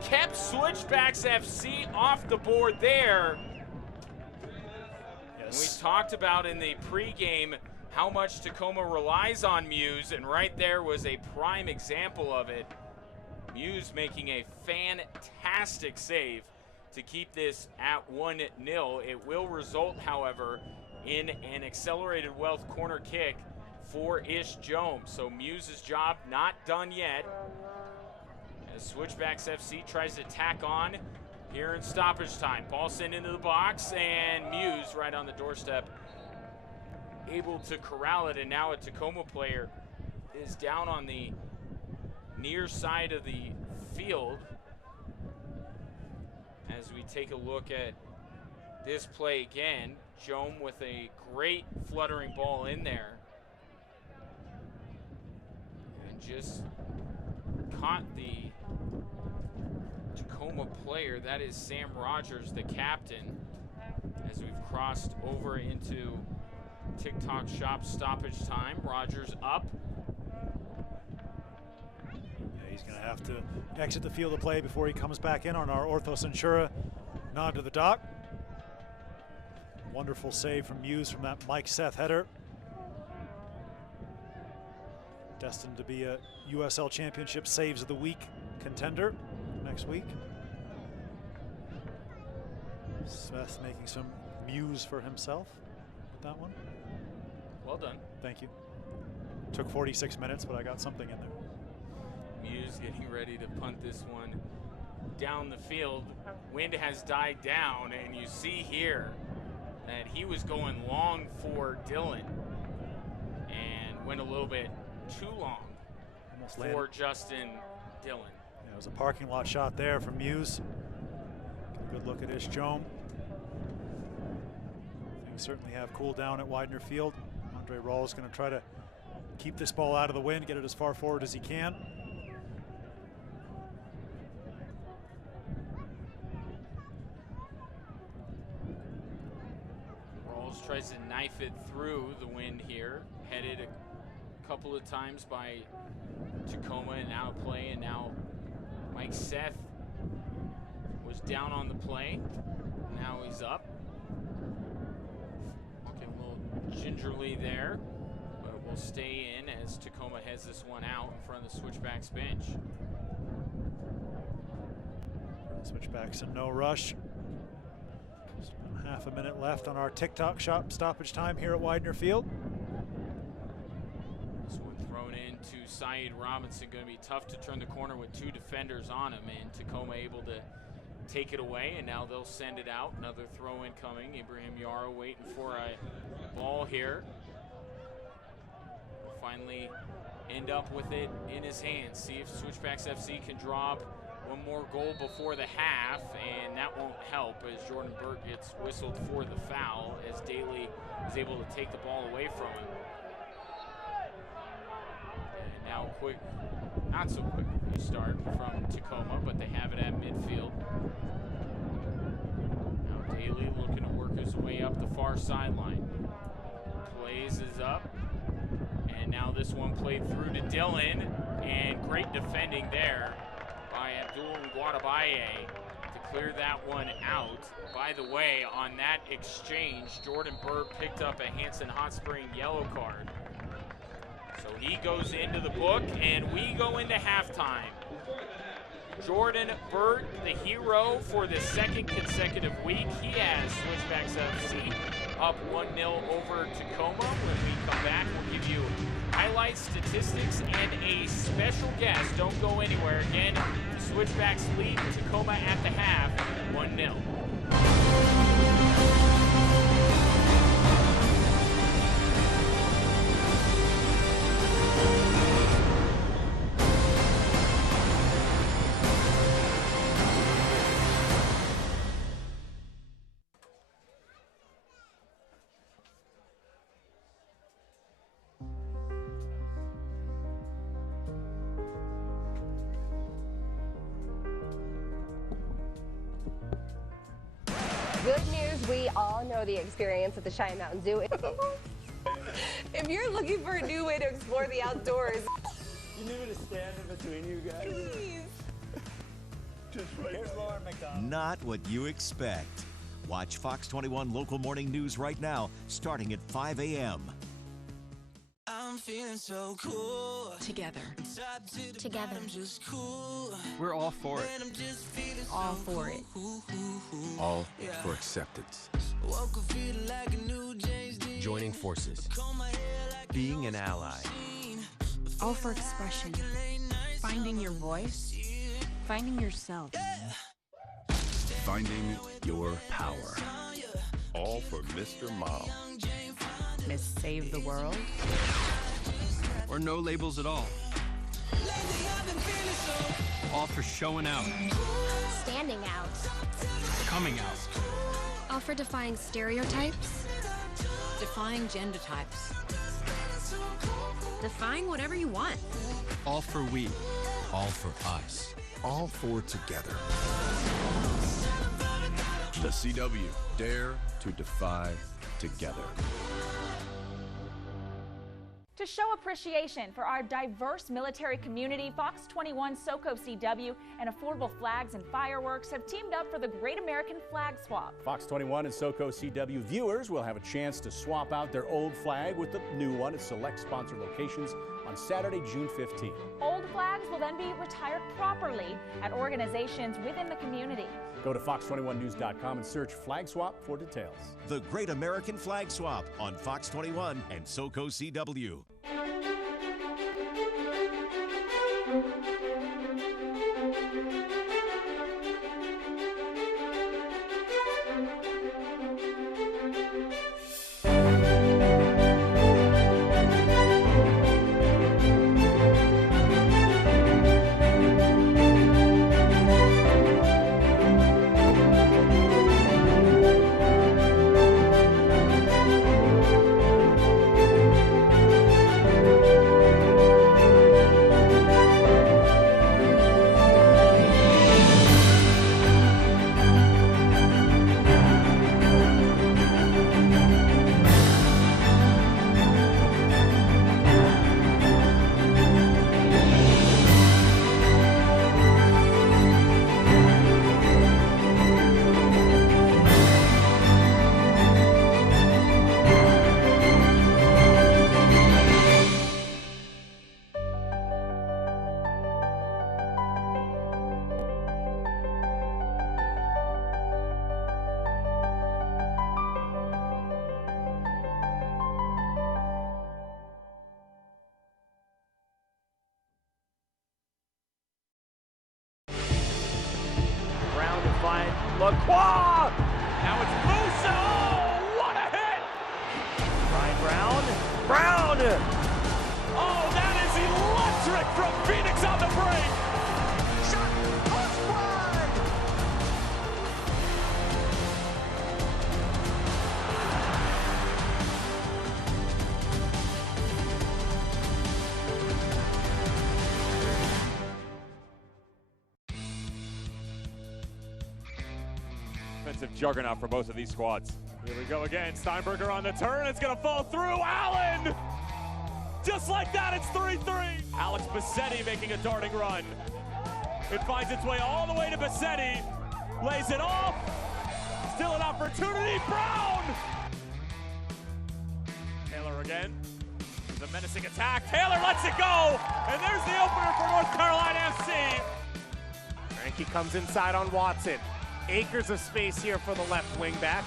Kept Switchbacks FC off the board there. Yes. And we talked about in the pregame how much Tacoma relies on Muse, and right there was a prime example of it. Muse making a fantastic save to keep this at 1-0. It will result, however, in an accelerated Wealth corner kick for Ish Joan. So Muse's job not done yet, as Switchbacks FC tries to tack on here in stoppage time. Ball sent into the box, and Muse right on the doorstep, able to corral it, and now a Tacoma player is down on the near side of the field. As we take a look at this play again, Joan with a great fluttering ball in there, and just caught the Tacoma player. That is Sam Rogers, the captain, as we've crossed over into TikTok shop stoppage time. Rogers up. Yeah, he's going to have to exit the field of play before he comes back in on our Ortho Centura nod to the dock. Wonderful save from Muse from that Mike Seth header. Destined to be a USL Championship Saves of the Week contender next week. Seth making some Muse for himself with that one. Well done. Thank you. Took 46 minutes, but I got something in there. Muse getting ready to punt this one down the field. Wind has died down, and you see here that he was going long for Dylan and went a little bit too long for Justin Dillon. Yeah, it was a parking lot shot there from Muse. Good look at Ish Joan. Things certainly have cooled down at Widener Field. Andre Rawls is going to try to keep this ball out of the wind, get it as far forward as he can. Rawls tries to knife it through the wind here, headed a couple of times by Tacoma and out of play, and now Mike Seth was down on the play. Now he's up. Walking a little gingerly there, but will stay in as Tacoma heads this one out in front of the Switchbacks bench. Switchbacks in no rush. Just half a minute left on our TikTok shop stoppage time here at Widener Field. This one thrown in Saeed Robinson going to be tough to turn the corner with two defenders on him, and Tacoma able to take it away, and now they'll send it out. Another throw in coming. Ibrahim Yara waiting for a ball here. Finally end up with it in his hands. See if Switchbacks FC can draw up one more goal before the half, and that won't help as Jordan Burt gets whistled for the foul as Daly is able to take the ball away from him. And now quick, not so quick start from Tacoma, but they have it at midfield. Now Daly looking to work his way up the far sideline. Plays is up. And now this one played through to Dylan, and great defending there by Abdul Guadabaye to clear that one out. By the way, on that exchange, Jordan Burt picked up a Hanson Hot Spring yellow card. So he goes into the book, and we go into halftime. Jordan Burt, the hero for the second consecutive week. He has Switchbacks FC up 1-0 over Tacoma. When we come back, we'll give you highlights, statistics, and a special guest. Don't go anywhere. Again, the Switchbacks lead Tacoma at the half, 1-0. Good news, we all know the experience at the Cheyenne Mountain Zoo. If you're looking for a new way to explore the outdoors, You need me to stand in between you guys? please. Here's Lauren McDonald. Not what you expect. Watch Fox 21 Local Morning News right now, starting at 5 a.m. I'm feeling so cool. Together. Together. Just cool. We're all for it. All for it. All for acceptance. Joining forces. Being an ally. All for expression. Finding your voice. Finding yourself. Finding your power. All for Mr. Mom. Miss Save the World. Or no labels at all. All for showing out. Standing out. Coming out. All for defying stereotypes. Defying gender types. Defying whatever you want. All for we. All for us. All for together. The CW, dare to defy together. To show appreciation for our diverse military community, Fox 21 SoCo CW and Affordable Flags and Fireworks have teamed up for the Great American Flag Swap. Fox 21 and SoCo CW viewers will have a chance to swap out their old flag with the new one at select sponsored locations on Saturday, June 15th. Old flags will then be retired properly at organizations within the community. Go to fox21news.com and search Flag Swap for details. The Great American Flag Swap on Fox 21 and SoCo CW. Lacroix! Now it's Musa! Oh, what a hit! Ryan Brown! Oh, that is electric from Phoenix on the break! Shot! Push wide! Offensive juggernaut for both of these squads. Here we go again. Steinberger on the turn. It's going to fall through. Allen! Just like that, it's 3-3. Alex Bassetti making a darting run. It finds its way all the way to Bassetti. Lays it off. Still an opportunity. Brown! Taylor again. The menacing attack. Taylor lets it go. And there's the opener for North Carolina FC. Frankie comes inside on Watson. Acres of space here for the left wing back.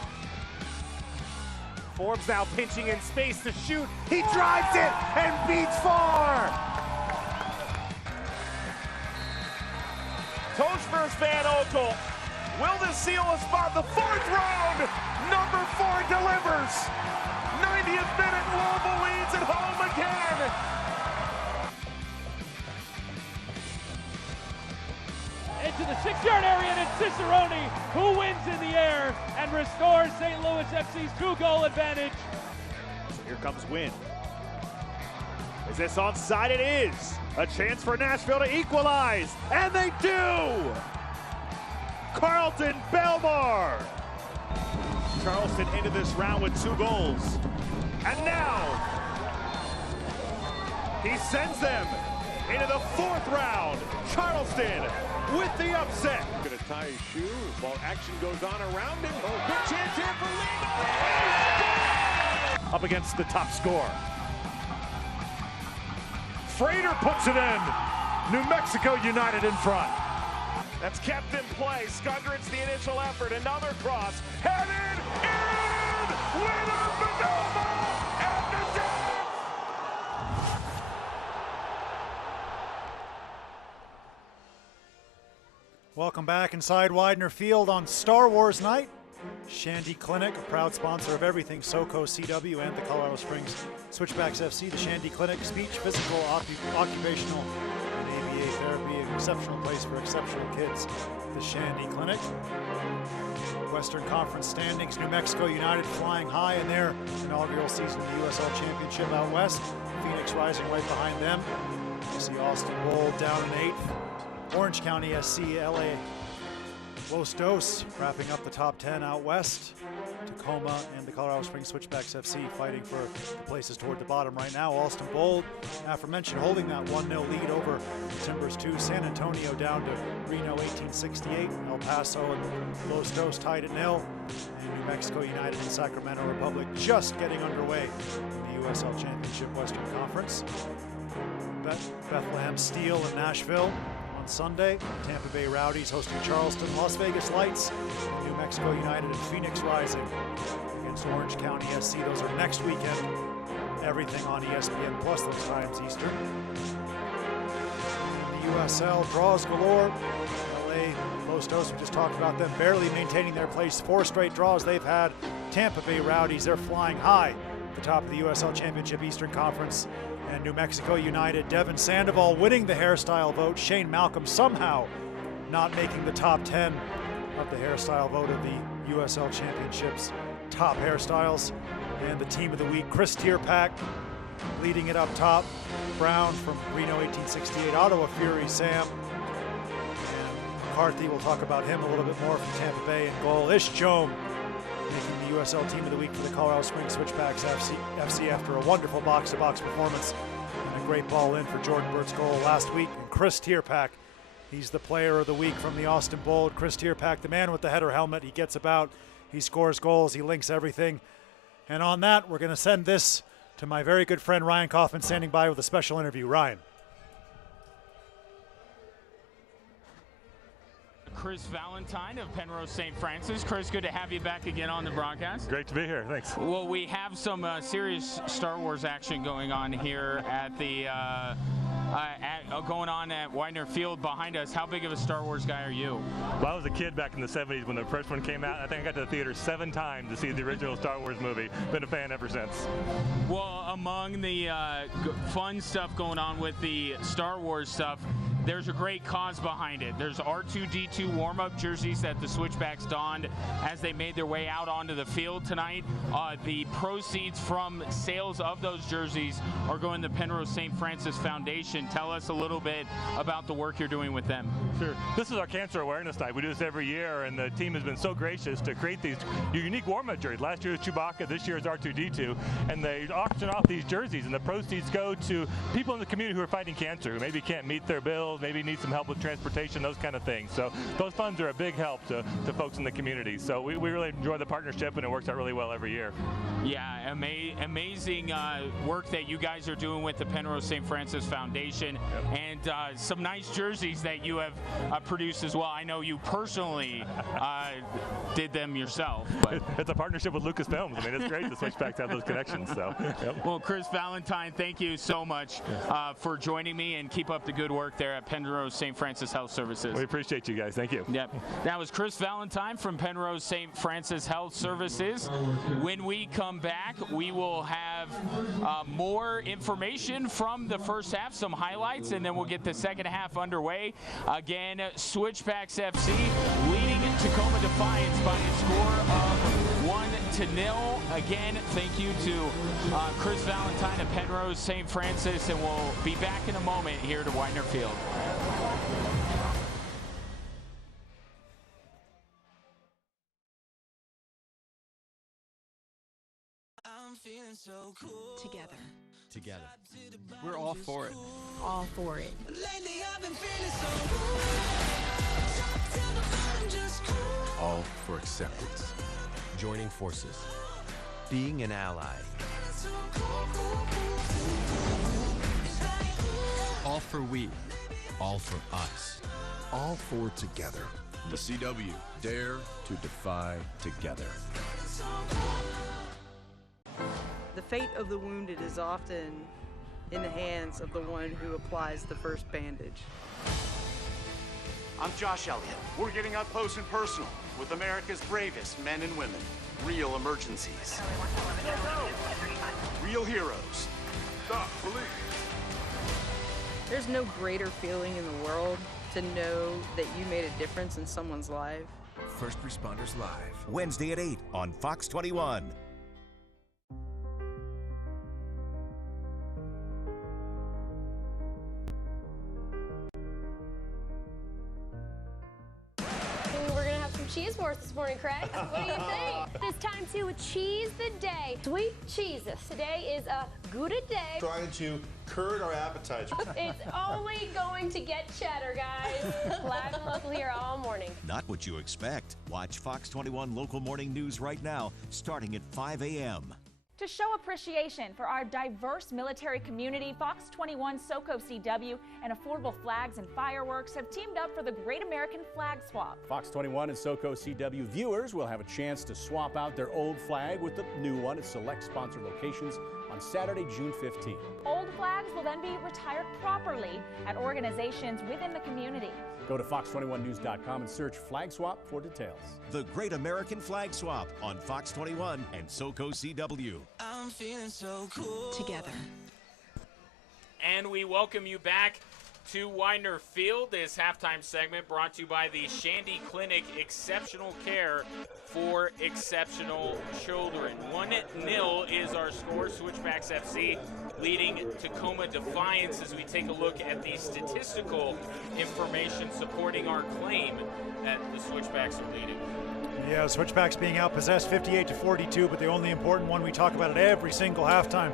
Forbes now pinching in space to shoot. He drives it and beats far. Toast versus Van Oekel. Will this seal a spot? The fourth round. Number 4 delivers. 90th minute, Louisville leads at home again. Into the 6-yard area, and it's Cicerone who wins in the air and restores St. Louis FC's 2-goal advantage. Here comes Wynn. Is this onside? It is. A chance for Nashville to equalize, and they do! Carlton Belmar. Charleston into this round with 2 goals. And now, he sends them into the 4th round. Charleston with the upset. Gonna tie his shoe while action goes on around him. Oh, good chance here for Lima. Up against the top scorer. Frater puts it in. New Mexico United in front. That's kept in play. Skundrit's the initial effort. Another cross. Headed in! Winner Bonoma! And the death! Welcome back inside Widener Field on Star Wars night. Shandy Clinic, a proud sponsor of everything SoCo CW and the Colorado Springs Switchbacks FC. The Shandy Clinic, speech, physical, occupational, and ABA therapy, an exceptional place for exceptional kids. The Shandy Clinic. Western Conference standings, New Mexico United flying high in their inaugural season of the USL Championship out west. Phoenix rising right behind them. You see Austin Bold down in 8th. Orange County SC, LA Los Dos wrapping up the top 10 out west. Tacoma and the Colorado Springs Switchbacks FC fighting for the places toward the bottom right now. Austin Bold, aforementioned, holding that 1-0 lead over the Timbers 2. San Antonio down to Reno 1868. El Paso and Los Dos tied at 0. And New Mexico United and Sacramento Republic just getting underway in the USL Championship Western Conference. Bethlehem Steel and Nashville on Sunday. Tampa Bay Rowdies hosting Charleston. Las Vegas Lights, New Mexico United and Phoenix rising against Orange County SC. Those are next weekend. Everything on ESPN Plus, those times Eastern. In the USL, draws galore. LA Los Dos, we just talked about them, barely maintaining their place. 4 straight draws they've had. Tampa Bay Rowdies, they're flying high at the top of the USL Championship Eastern Conference. And New Mexico United, Devin Sandoval winning the hairstyle vote. Shane Malcolm somehow not making the top 10 of the hairstyle vote of the USL Championships top hairstyles. And the team of the week, Chris Tierpak leading it up top. Brown from Reno 1868, Ottawa Fury Sam. And McCarthy, we'll talk about him a little bit more from Tampa Bay in goal. Ish Jome making the USL Team of the Week for the Colorado Springs Switchbacks FC after a wonderful box-to-box performance and a great ball in for Jordan Burt's goal last week. And Chris Tierpak, he's the player of the week from the Austin Bold. Chris Tierpak, the man with the header helmet. He gets about, he scores goals, he links everything. And on that, we're going to send this to my very good friend Ryan Kaufman, standing by with a special interview. Ryan. Chris Valentine of Penrose St. Francis. Chris, good to have you back again on the broadcast. Great to be here, thanks. Well, we have some serious Star Wars action going on here at the going on at Widener Field behind us. How big of a Star Wars guy are you? Well, I was a kid back in the 70s when the first one came out. I think I got to the theater 7 times to see the original Star Wars movie. Been a fan ever since. Well, among the fun stuff going on with the Star Wars stuff, there's a great cause behind it. There's R2-D2 warm-up jerseys that the Switchbacks donned as they made their way out onto the field tonight. The proceeds from sales of those jerseys are going to the Penrose St. Francis Foundation. Tell us a little bit about the work you're doing with them. Sure. This is our Cancer Awareness Night. We do this every year, and the team has been so gracious to create these unique warm-up jerseys. Last year was Chewbacca, this year is R2-D2, and they auction off these jerseys, and the proceeds go to people in the community who are fighting cancer, who maybe can't meet their bills, maybe need some help with transportation, those kind of things. So those funds are a big help to folks in the community. So we really enjoy the partnership, and it works out really well every year. Yeah, amazing work that you guys are doing with the Penrose St. Francis Foundation, and some nice jerseys that you have produced as well. I know you personally did them yourself. But it's a partnership with Lucasfilms. I mean, it's great to Switchbacks have those connections. So, yep. Well, Chris Valentine, thank you so much for joining me, and keep up the good work there at Penrose St. Francis Health Services. We appreciate you guys. Thank you. Yep. That was Chris Valentine from Penrose St. Francis Health Services. When we come back, we will have more information from the first half, some highlights, and then we'll get the second half underway. Again, Switchbacks FC leading Tacoma Defiance by a score of 1-0. Again, thank you to Chris Valentine of Penrose St. Francis, and we'll be back in a moment here to Widener Field. Together. Together. We're all for it. All for it. All for acceptance. Joining forces. Being an ally. All for we. All for us. All four together. The CW, dare to defy together. The fate of the wounded is often in the hands of the one who applies the first bandage. I'm Josh Elliott. We're getting up close and personal with America's bravest men and women. Real emergencies. Real heroes. Stop, police. There's no greater feeling in the world to know that you made a difference in someone's life. First Responders Live. Wednesday at 8 on Fox 21. Cheese for us this morning, Craig. What do you think? It's time to cheese the day. Sweet cheeses. Today is a good day. Trying to curd our appetites. It's only going to get cheddar, guys. Live and local here all morning. Not what you expect. Watch Fox 21 local morning news right now, starting at 5 a.m. To show appreciation for our diverse military community, Fox 21 SoCo CW and Affordable Flags and Fireworks have teamed up for the Great American Flag Swap. Fox 21 and SoCo CW viewers will have a chance to swap out their old flag with the new one at select sponsored locations on Saturday, June 15th. Old flags will then be retired properly at organizations within the community. Go to fox21news.com and search Flag Swap for details. The Great American Flag Swap on Fox 21 and SoCo CW. I'm feeling so cool. Together. And we welcome you back to Widener Field. This halftime segment brought to you by the Shandy Clinic, exceptional care for exceptional children. 1-0 is our score. Switchbacks FC leading Tacoma Defiance as we take a look at the statistical information supporting our claim that the Switchbacks are leading. Yeah, Switchbacks being outpossessed 58-42, but the only important one we talk about at every single halftime,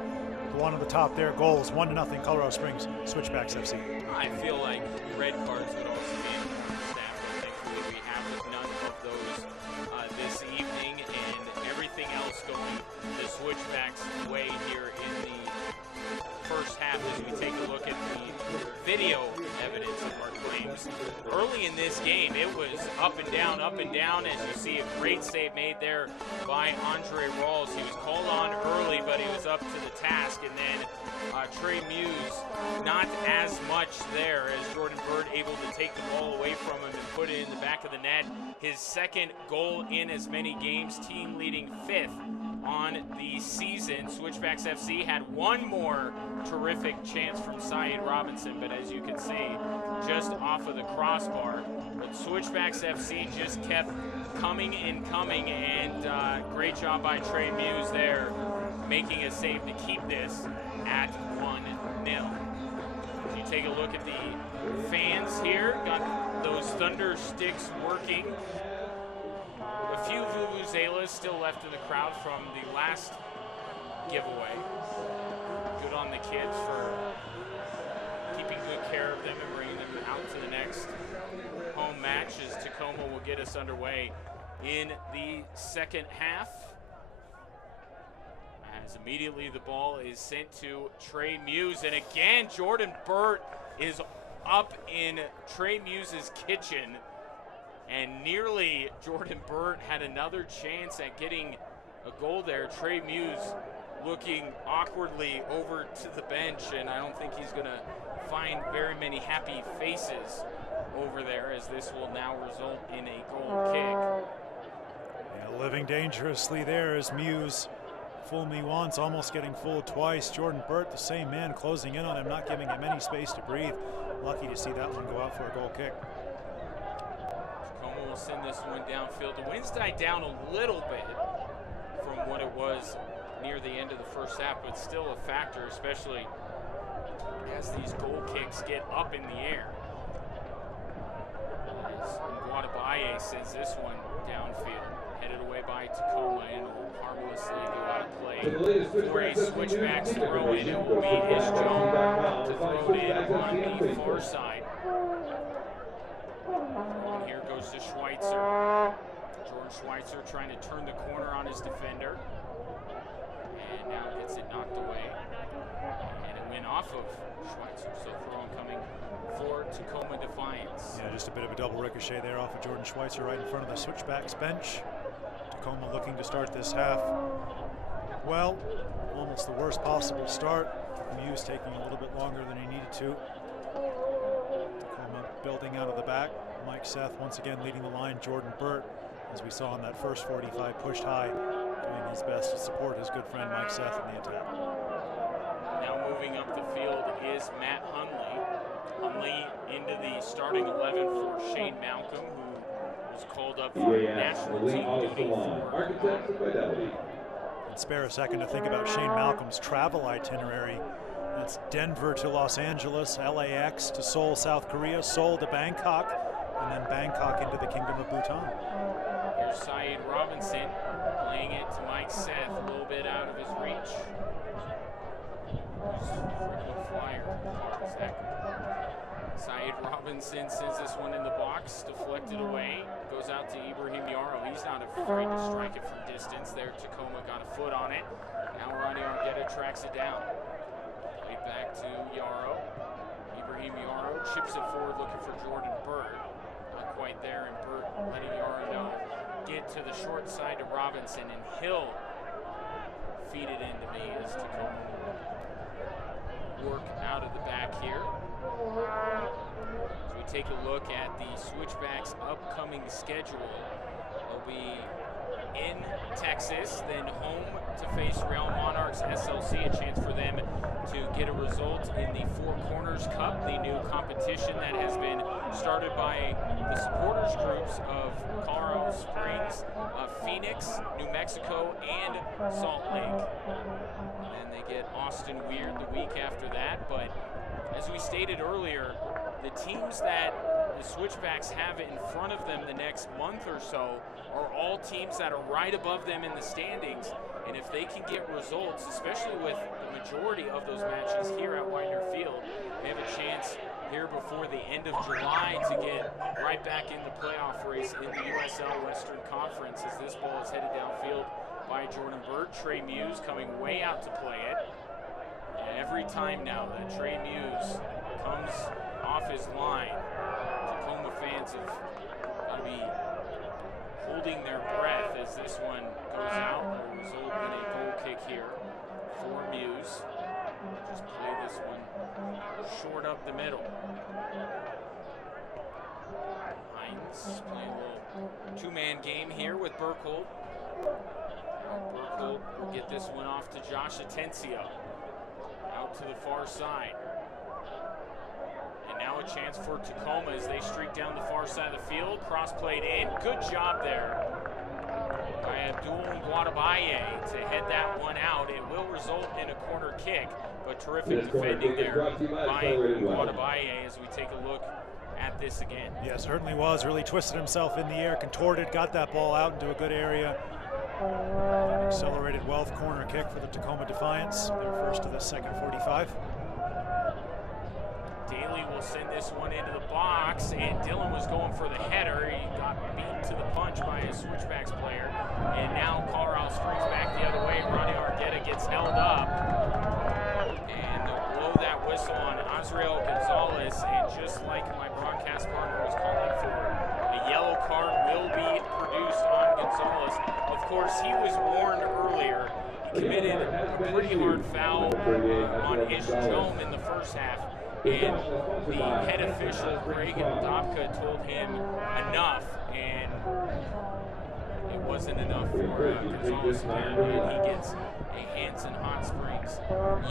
the one on the top there, goals, 1-0 Colorado Springs, Switchbacks FC. I feel like red cards would also be in the staff, but thankfully we have none of those this evening, and everything else going the Switchbacks' way here in the first half as we take a look at the video evidence of our claims. Early early in this game, it was up and down, as you see a great save made there by Andre Rawls. He was called on early, but he was up to the task, and then Trey Muse, not as much there as Jordan Byrd able to take the ball away from him and put it in the back of the net. His second goal in as many games, team leading 5th on the season. Switchbacks FC had one more terrific chance from Syed Robinson, but as you can see, just off of the crossbar. But Switchbacks FC just kept coming and coming, and great job by Trey Muse there, making a save to keep this at 1-0. As you take a look at the fans here, got those thunder sticks working. A few vuvuzelas still left in the crowd from the last giveaway. Good on the kids for keeping good care of them and bringing them out to the next home match, as Tacoma will get us underway in the second half. As immediately the ball is sent to Trey Muse, and again Jordan Burt is up in Trey Muse's kitchen, and nearly Jordan Burt had another chance at getting a goal there. Trey Muse looking awkwardly over to the bench, and I don't think he's gonna find very many happy faces over there, as this will now result in a goal kick. Yeah, living dangerously there as Muse fooled me once, almost getting fooled twice. Jordan Burt, the same man, closing in on him, not giving him any space to breathe. Lucky to see that one go out for a goal kick. Tacoma will send this one downfield. The winds died down a little bit from what it was near the end of the first half, but still a factor, especially as these goal kicks get up in the air. As Guadabaye sends this one downfield, headed away by Tacoma, and will harmlessly go out of play for a Switchbacks throw in. It will be Ishjong to throw it in on the far side. And here goes to Schweitzer. Jordan Schweitzer trying to turn the corner on his defender. And now gets it knocked away. And it went off of Schweitzer, so throw coming for Tacoma Defiance. Yeah, just a bit of a double ricochet there off of Jordan Schweitzer right in front of the Switchbacks bench. Tacoma looking to start this half well, almost the worst possible start. Muse taking a little bit longer than he needed to. Tacoma building out of the back. Mike Seth once again leading the line. Jordan Burt, as we saw in that first 45, pushed high, doing his best to support his good friend Mike Seth in the attack. Now moving up the field is Matt Hunley. Hunley into the starting 11 for Shane Malcolm, who was called up for national team duty for. And spare a second to think about Shane Malcolm's travel itinerary. That's Denver to Los Angeles, LAX to Seoul, South Korea, Seoul to Bangkok, and then Bangkok into the Kingdom of Bhutan. Here's Syed Robinson playing it to Mike Seth, a little bit out of his reach. Frequent flyer, exactly. Syed Robinson sends this one in the box, deflected away, goes out to Ibrahim Yarrow. He's not afraid to strike it from distance. There, Tacoma got a foot on it. Now Ronnie Argetta tracks it down. Right back to Yarrow. Ibrahim Yarrow chips it forward looking for Jordan Byrd. Not quite there, and Byrd letting Yarrow know. Get to the short side to Robinson, and he'll feed it into me as Tacoma work out of the back here. As we take a look at the Switchbacks' upcoming schedule, they'll be in Texas, then home to face Real Monarchs SLC, a chance for them to get a result in the Four Corners Cup, the new competition that has been started by the supporters groups of Colorado Springs, Phoenix, New Mexico, and Salt Lake. And they get Austin Weird the week after that, but as we stated earlier, the teams that the Switchbacks have in front of them the next month or so are all teams that are right above them in the standings, and if they can get results, especially with the majority of those matches here at Widener Field, they have a chance here before the end of July to get right back in the playoff race in the USL Western Conference, as this ball is headed downfield by Jordan Byrd. Trey Muse coming way out to play it. And every time now that Trey Muse comes off his line, Tacoma fans have got to be holding their breath as this one goes out. Will result in a goal kick here for Muse. Just play this one short up the middle. Hines playing a little two-man game here with Burkhold. Burkhold will get this one off to Josh Atencio. Out to the far side. And now a chance for Tacoma as they streak down the far side of the field. Cross played in. Good job there by Abdul Guadabaye to head that one out. It will result in a corner kick, but terrific defending there by Guadabaye as we take a look at this again. Yeah, certainly was. Really twisted himself in the air, contorted, got that ball out into a good area. An accelerated Wealth corner kick for the Tacoma Defiance. Their first of the second 45. Daly will send this one into the box, and Dylan was going for the header. He got beat to the punch by a Switchbacks player, and now Colorado Springs back the other way. Ronnie Argueta gets held up, and they'll blow that whistle on Azriel Gonzalez, and just like my broadcast partner was calling for, a yellow card will be produced on Gonzalez. Of course, he was warned earlier. He committed a pretty hard foul on Ish Joam in the first half. And the head official, Greg Dobka, told him enough, and it wasn't enough for Gonzalez there. He gets a Hanson Hot Springs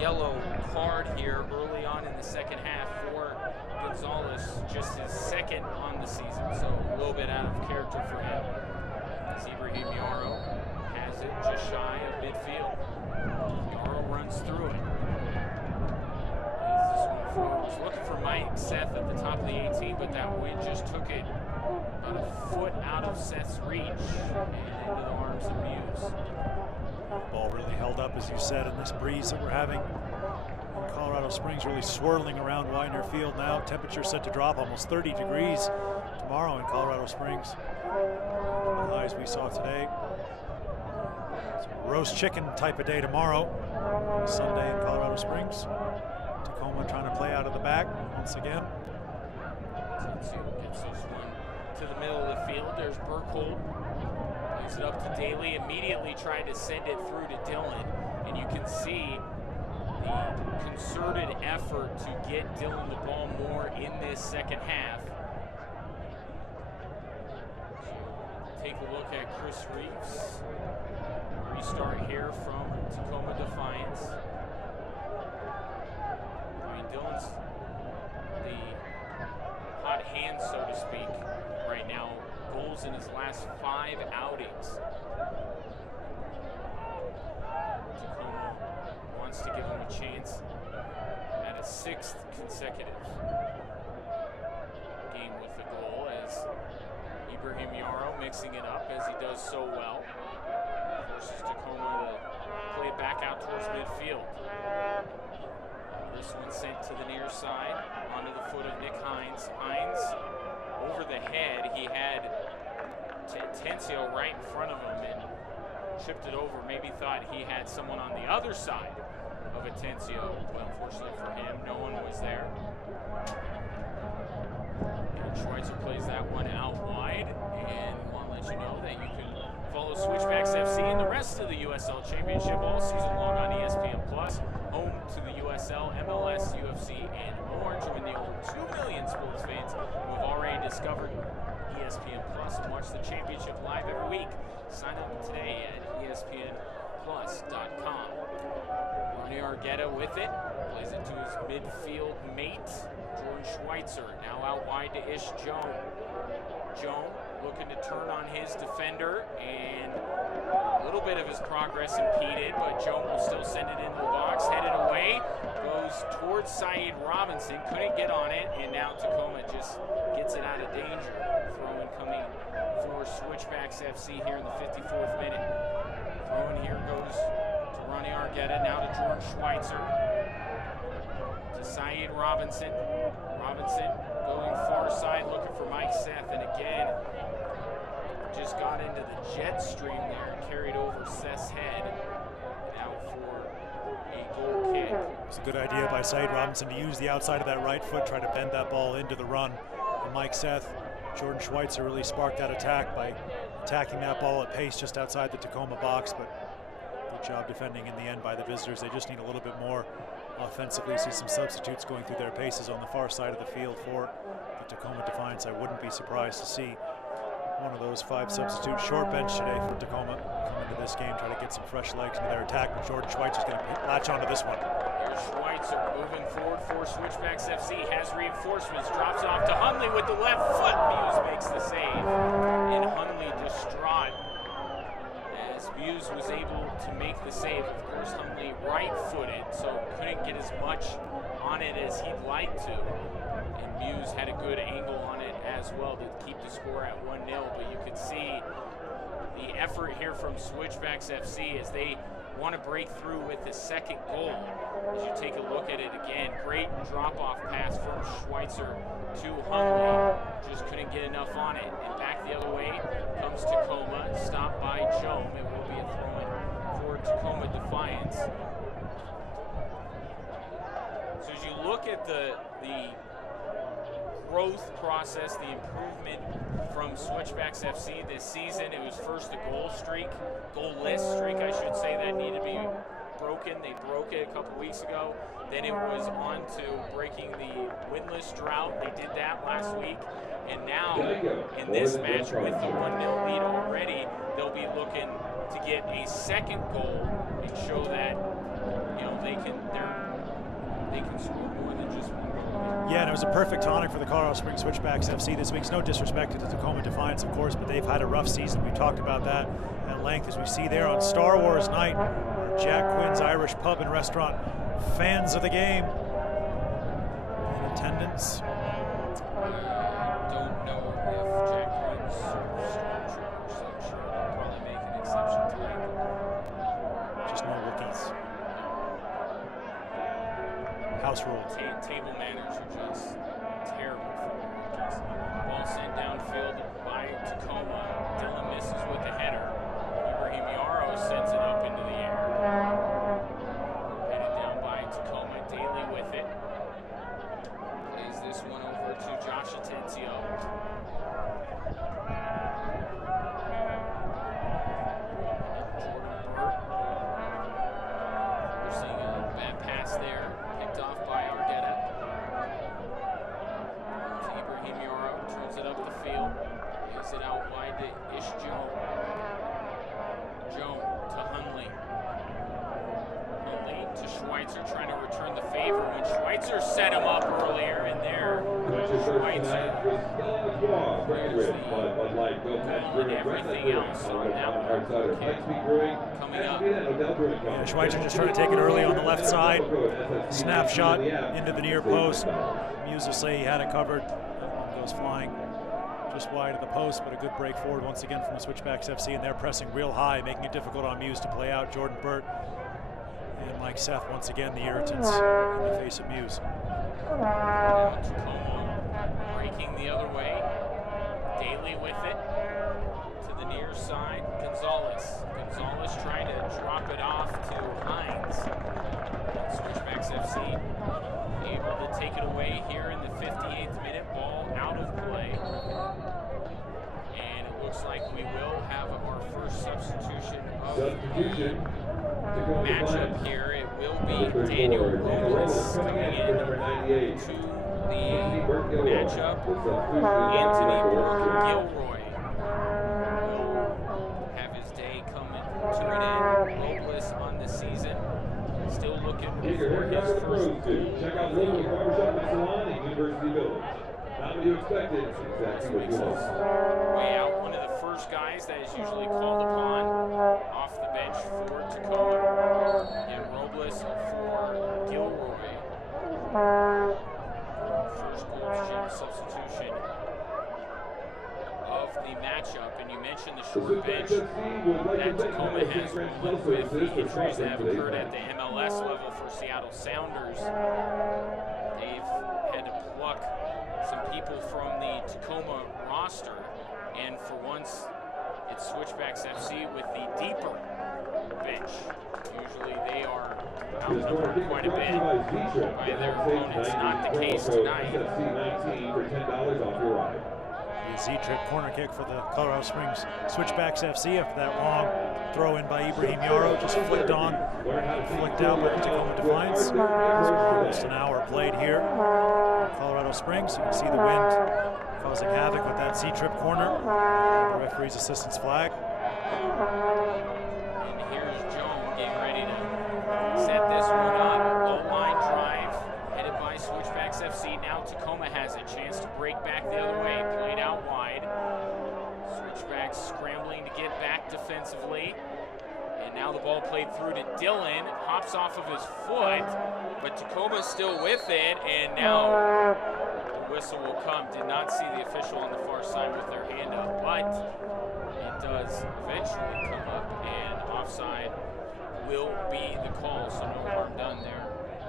yellow card here early on in the second half for Gonzalez, just his second on the season, so a little bit out of character for him. As Ibrahim Yarrow has it just shy of midfield. Yarrow runs through it. Was looking for Mike Seth at the top of the 18, but that wind just took it about a foot out of Seth's reach and into the arms of Muse. Ball really held up, as you said, in this breeze that we're having in Colorado Springs, really swirling around Widener Field now. Temperature set to drop almost 30 degrees tomorrow in Colorado Springs. The highs we saw today. It's a roast chicken type of day tomorrow, Sunday in Colorado Springs. Tacoma trying to play out of the back once again. Atencio gets this one to the middle of the field. There's Burkhold. Plays it up to Daly. Immediately trying to send it through to Dylan. And you can see the concerted effort to get Dylan the ball more in this second half. Take a look at Chris Reeves. Restart here from Tacoma Defiance. Dylan's the hot hand, so to speak, right now. Goals in his last 5 outings. Tacoma wants to give him a chance at a 6th consecutive game with the goal, as Ibrahim Yarrow mixing it up as he does so well. Forces Tacoma to play it back out towards midfield. This one sent to the near side, onto the foot of Nick Hines. Hines over the head. He had Atencio right in front of him and chipped it over. Maybe thought he had someone on the other side of Atencio. But unfortunately for him, no one was there. And Schweitzer plays that one out wide. And I want to let you know that you can follow Switchbacks FC and the rest of the USL Championship all season long on ESPN Plus. Home to the USL, MLS, UFC, and more. Join the over 2 million sports fans who have already discovered ESPN Plus and watch the championship live every week. Sign up today at ESPNplus.com. Ronnie Argueta with it. Plays it to his midfield mate, Jordan Schweitzer. Now out wide to Ish Joam. Joam looking to turn on his defender, and a little bit of his progress impeded, but Joam will still send it into the box, headed away, goes towards Saeed Robinson, couldn't get on it, and now Tacoma just gets it out of danger. Throw-in coming for Switchbacks FC here in the 54th minute. Throw-in here goes to Ronnie Argueta, now to Jordan Schweitzer, to Saeed Robinson. Robinson going far side, looking for Mike Seth, and again, just got into the jet stream there and carried over Seth's head. Now for a goal kick. It's a good idea by Saeed Robinson to use the outside of that right foot, try to bend that ball into the run. And Mike Seth Jordan Schweitzer really sparked that attack by attacking that ball at pace just outside the Tacoma box, but good job defending in the end by the visitors. They just need a little bit more offensively. See some substitutes going through their paces on the far side of the field for the Tacoma Defiance. I wouldn't be surprised to see one of those 5 substitutes. Short bench today for Tacoma. Come into this game, try to get some fresh legs into their attack, but Jordan Schweitzer's going to latch onto this one. Here's Schweitzer moving forward for Switchbacks FC, has reinforcements, drops off to Hundley with the left foot. Muse makes the save, and Hundley distraught as Muse was able to make the save. Of course, Hundley right-footed, so couldn't get as much on it as he'd like to. And Muse had a good angle on it as well to keep the score at 1-0, but you could see the effort here from Switchbacks FC as they want to break through with the second goal. As you take a look at it again, great drop-off pass from Schweitzer to Hundley. Just couldn't get enough on it. And back the other way comes Tacoma, stopped by Joan. It will be a throw-in for Tacoma Defiance. So as you look at the growth process, the improvement from Switchbacks FC this season, it was first a goalless streak, I should say, that needed to be broken. They broke it a couple weeks ago. Then it was on to breaking the winless drought. They did that last week. And now in this match with the 1-0 lead already, they'll be looking to get a second goal and show that, you know, they can score more than just one goal. Yeah, and it was a perfect tonic for the Colorado Springs Switchbacks FC this week. No disrespect to the Tacoma Defiance, of course, but they've had a rough season. We talked about that at length, as we see there on Star Wars night, Jack Quinn's Irish Pub and Restaurant. Fans of the game in attendance. I don't know if Jack Quinn's stormtroopers, so I'm sure they'll probably make an exception tonight. Just no rookies. House rules. Table manners are just terrible for the rookies. Ball sent downfield by Tacoma. Dylan misses with the header. Ibrahim Yarrow sends it up into the air. Headed down by Tacoma. Daly with it. Plays this one over to Josh Atencio. Jordan Burt. We're seeing a bad pass there. Picked off by Argueta. To Ibrahim Yarrow. Turns it up the field. Lays it out wide to Ish Joan. Joan to Hundley. Hundley to Schweitzer, trying to return the favor when Schweitzer set him up earlier, and there Schweitzer clears the goal and everything else on that one. Coming up. Yeah, Schweitzer just trying to take it early on the left side. Snapshot into the near post. Muse will say he had it covered. Goes flying just wide of the post, but a good break forward once again from the Switchbacks FC, and they're pressing real high, making it difficult on Muse to play out. Jordan Burt and Mike Seth once again the irritants in the face of Muse. Now Tacoma breaking the other way. Daly with it to the near side. Gonzalez trying to drop it off to Hines. Switchbacks FC able to take it away here in the 58th minute. Ball out of play. And it looks like we will have our first substitution of the matchup here. It will be Daniel Robles coming in to the matchup. Anthony Burke-Gilroy will have his day coming to an end. Robles on the season, still looking for his first goal. Check out local barbershop and salon in University Village. Not what you expected, exactly what you want. Way out, one of the first guys that is usually called upon off the bench for Tacoma. And Robles for Gilroy. First goal substitution of the matchup. And you mentioned the short bench that Tacoma has rolling with the injuries that have occurred at the MLS level for Seattle Sounders. They've had to pluck some people from the Tacoma roster, and for once it's Switchbacks FC with the deeper bench. Usually they are outnumbered quite a bit by their opponents. Not the case tonight. The Z-trip corner kick for the Colorado Springs Switchbacks FC after that long throw in by Ibrahim Yarrow, just flicked on, flicked out by the Tacoma Defiance. It's been almost an hour played here in Colorado Springs. You can see the wind causing havoc with that Z-trip corner. The referee's assistance flag. And here's Joan getting ready to set this one up. Low line drive headed by Switchbacks FC. Now Tacoma has a chance to break back the other way. Played out wide. Switchbacks scrambling to get back defensively. And now the ball played through to Dylan. Hops off of his foot, but Tacoma's still with it. And now the whistle will come. Did not see the official on the far side with their hand up, but it does eventually come up, and offside will be the call, so no harm done there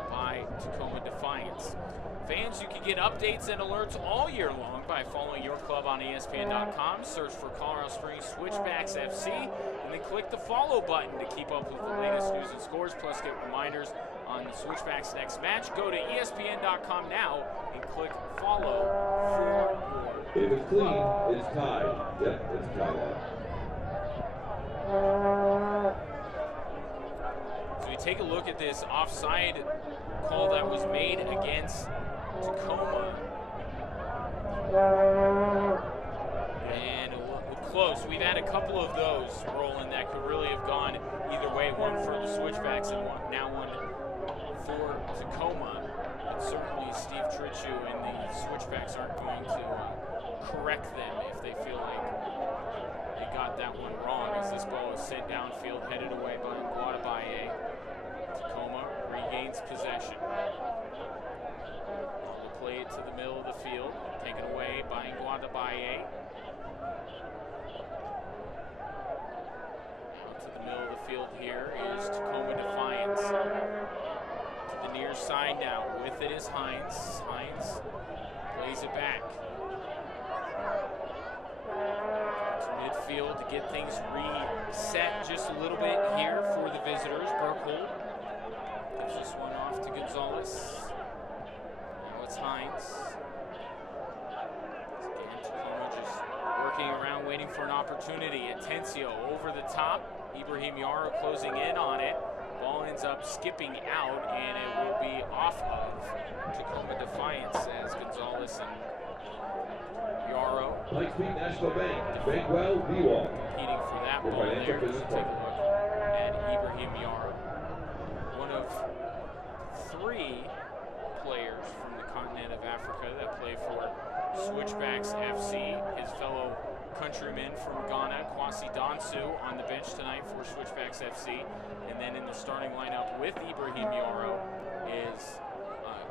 by Tacoma Defiance. Fans, you can get updates and alerts all year long by following your club on ESPN.com. Search for Colorado Springs Switchbacks FC, and then click the follow button to keep up with the latest news and scores, plus get reminders on the Switchbacks' next match. Go to ESPN.com now and click follow for more. If it's clean, it's tied. Yep, it's tied. So we take a look at this offside call that was made against Tacoma. And close. We've had a couple of those rolling that could really have gone either way. One for the Switchbacks and now one for Tacoma. But certainly Steve Tritchu and the Switchbacks aren't going to correct them if they feel like they got that one wrong, as this ball is sent downfield, headed away by Guadabaye. Tacoma regains possession. Will play it to the middle of the field, taken away by Guadabaye. Out to the middle of the field here is Tacoma Defiance. To the near side now, with it is Hines. Hines plays it back. To midfield to get things reset just a little bit here for the visitors. Burkhold gives this one off to Gonzalez. Now it's Hines. Again, Tacoma just working around, waiting for an opportunity. Atencio over the top. Ibrahim Yarrow closing in on it. Ball ends up skipping out, and it will be off of Tacoma Defiance as Gonzalez and Yarrow. Lightspeed National Bank, Bankwell, B-Wall. Competing for that ball there. Just take a look at Ibrahim Yarrow. One of three players from the continent of Africa that play for Switchbacks FC. His fellow countryman from Ghana, Kwasi Dansu, on the bench tonight for Switchbacks FC. And then in the starting lineup with Ibrahim Yarrow is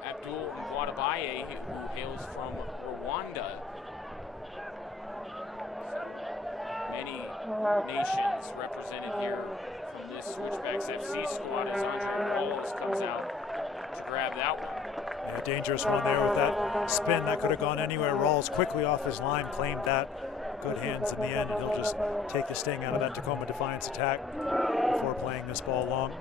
Abdul Guadabaye, who hails from Rwanda. Many nations represented here from this Switchbacks FC squad as Andre Rolls comes out to grab that one. Yeah, dangerous one there with that spin. That could have gone anywhere. Rawls quickly off his line, claimed that. Good hands in the end, and he'll just take the sting out of that Tacoma Defiance attack before playing this ball long.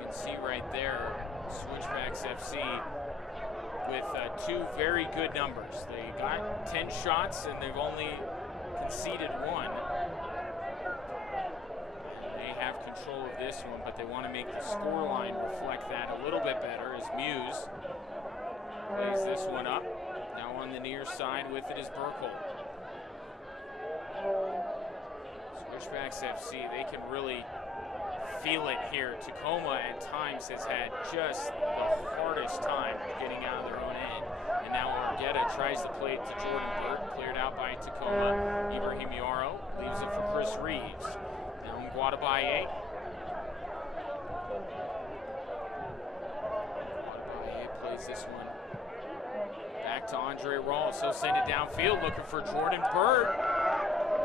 You can see right there, Switchbacks FC with two very good numbers. They got 10 shots and they've only conceded one. They have control of this one, but they want to make the scoreline reflect that a little bit better as Muse plays this one up. Now on the near side with it is Burkhold. Switchbacks FC, they can really feel it here. Tacoma at times has had just the hardest time getting out of their own end. And now Argueta tries to play it to Jordan Burt, cleared out by Tacoma. Ibrahim Yarrow leaves it for Chris Reeves. Now Guadabaye. Guadabaye plays this one back to Andre Rawls. He'll send it downfield looking for Jordan Burt.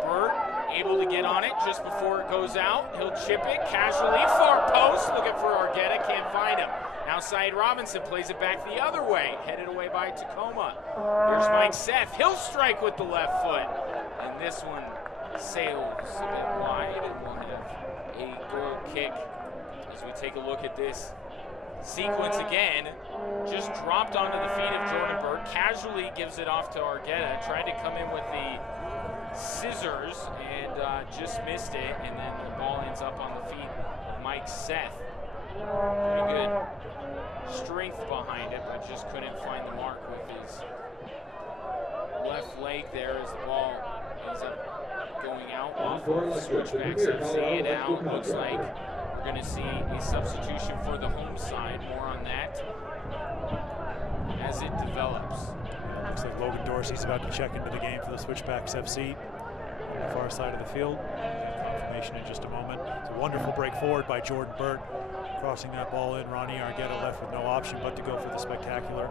Burt able to get on it just before it goes out. He'll chip it casually, far post, looking for Argueta, can't find him. Now Syed Robinson plays it back the other way, headed away by Tacoma. Here's Mike Seth, he'll strike with the left foot. And this one sails a bit wide, and we'll have a goal kick as we take a look at this sequence again. Just dropped onto the feet of Jordan Burt. Casually gives it off to Argueta. Tried to come in with the scissors and just missed it. And then the ball ends up on the feet of Mike Seth. Pretty good strength behind it, but just couldn't find the mark with his left leg there as the ball ends up going out off of Switchbacks FC. And now looks like we're going to see a substitution for the home side. More on that as it develops. Looks like Logan Dorsey's about to check into the game for the Switchbacks FC on the far side of the field. Confirmation in just a moment. It's a wonderful break forward by Jordan Burt, crossing that ball in. Ronnie Argueta left with no option but to go for the spectacular,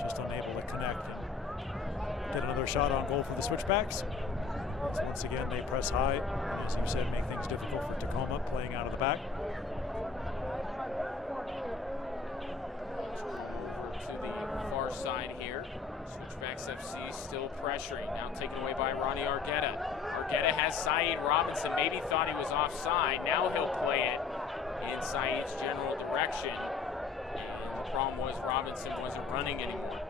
just unable to connect and get another shot on goal for the Switchbacks. So once again, they press high, and as you said, make things difficult for Tacoma, playing out of the back. To the far side here. Switchbacks FC still pressuring. Now taken away by Ronnie Argueta. Argueta has Saeed Robinson. Maybe thought he was offside. Now he'll play it in Saeed's general direction. And the problem was Robinson wasn't running anymore.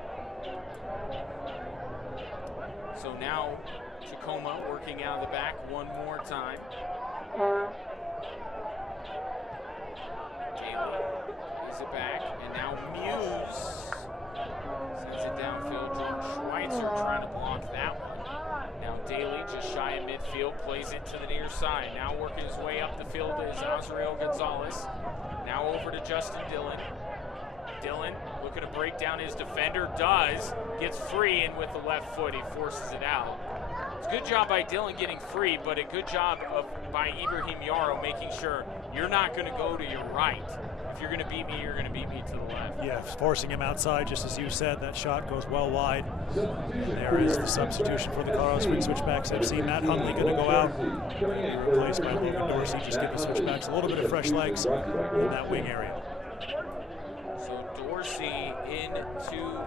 So now Tacoma working out of the back one more time. Daly is it back, and now Muse sends it downfield. John Schweitzer trying to block that one. Now Daly just shy of midfield, plays it to the near side. Now working his way up the field is Azrael Gonzalez. Now over to Justin Dillon. Dillon looking to break down his defender, does, gets free, and with the left foot he forces it out. It's a good job by Dillon getting free, but a good job by Ibrahim Yarrow making sure you're not going to go to your right. If you're going to beat me, you're going to beat me to the left. Yeah, forcing him outside, just as you said. That shot goes well wide. And there is the substitution for the Colorado Springs Switchbacks FC. Matt Huntley going to go out, replaced by Logan Dorsey. Just give the Switchbacks a little bit of fresh legs in that wing area. So Dorsey into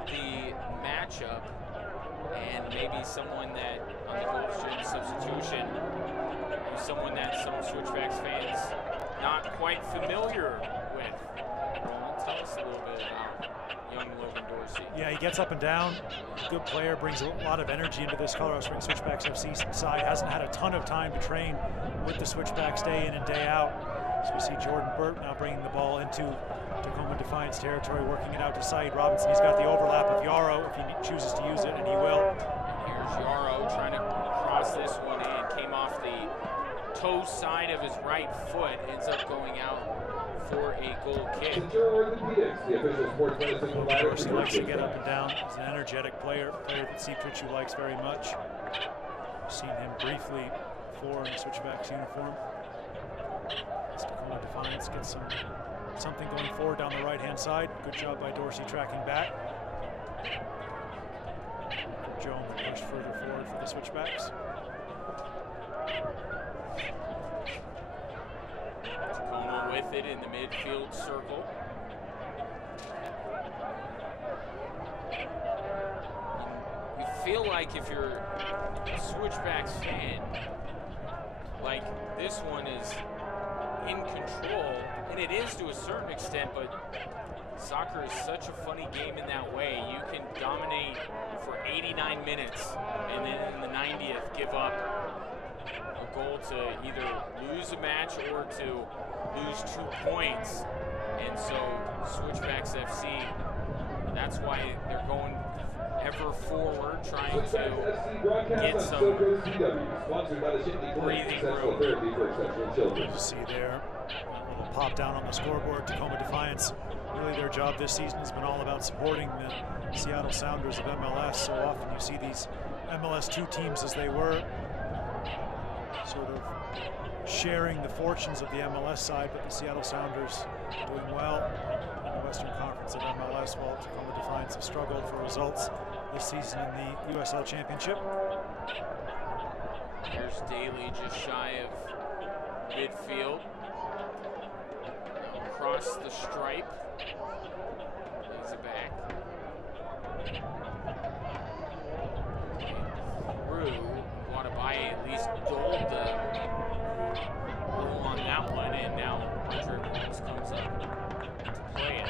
the matchup, and maybe someone that on the goal substitution is someone that some Switchbacks fans not quite familiar with. Tell us a little bit about young Logan Dorsey. Yeah, he gets up and down. Good player, brings a lot of energy into this Colorado Springs Switchbacks FC side. Hasn't had a ton of time to train with the Switchbacks day in and day out. So we see Jordan Burt now bringing the ball into Tacoma Defiance territory, working it out to Saeed Robinson. He's got the overlap of Yarrow if he chooses to use it, and he will. And here's Yarrow trying to cross this one in. Came off the toe side of his right foot, ends up going out for a goal kick. Dorsey likes to get up and down. He's an energetic player that Citrichu likes very much. Seen him briefly before in the Switchbacks uniform. Tacoma Defiance gets something going forward down the right-hand side. Good job by Dorsey tracking back. Joe push further forward for the Switchbacks. Tacoma with it in the midfield circle. You feel like if you're a Switchbacks fan, like this one is in control, and it is to a certain extent, but soccer is such a funny game in that way. You can dominate for 89 minutes and then in the 90th give up a goal to either lose a match or to lose 2 points. And so Switchbacks FC, that's why they're going ever forward, trying to get some breathing room. You see there, a little pop down on the scoreboard. Tacoma Defiance, really their job this season has been all about supporting the Seattle Sounders of MLS. So often you see these MLS 2 teams as they were, sort of sharing the fortunes of the MLS side, but the Seattle Sounders doing well in the Western Conference of MLS, while Tacoma Defiance have struggled for results this season in the USL Championship. Here's Daly just shy of midfield. Across the stripe. Lays it back. Through. Wadabaye at least doled the goal on that one, and now Patrick Williams comes up to play it.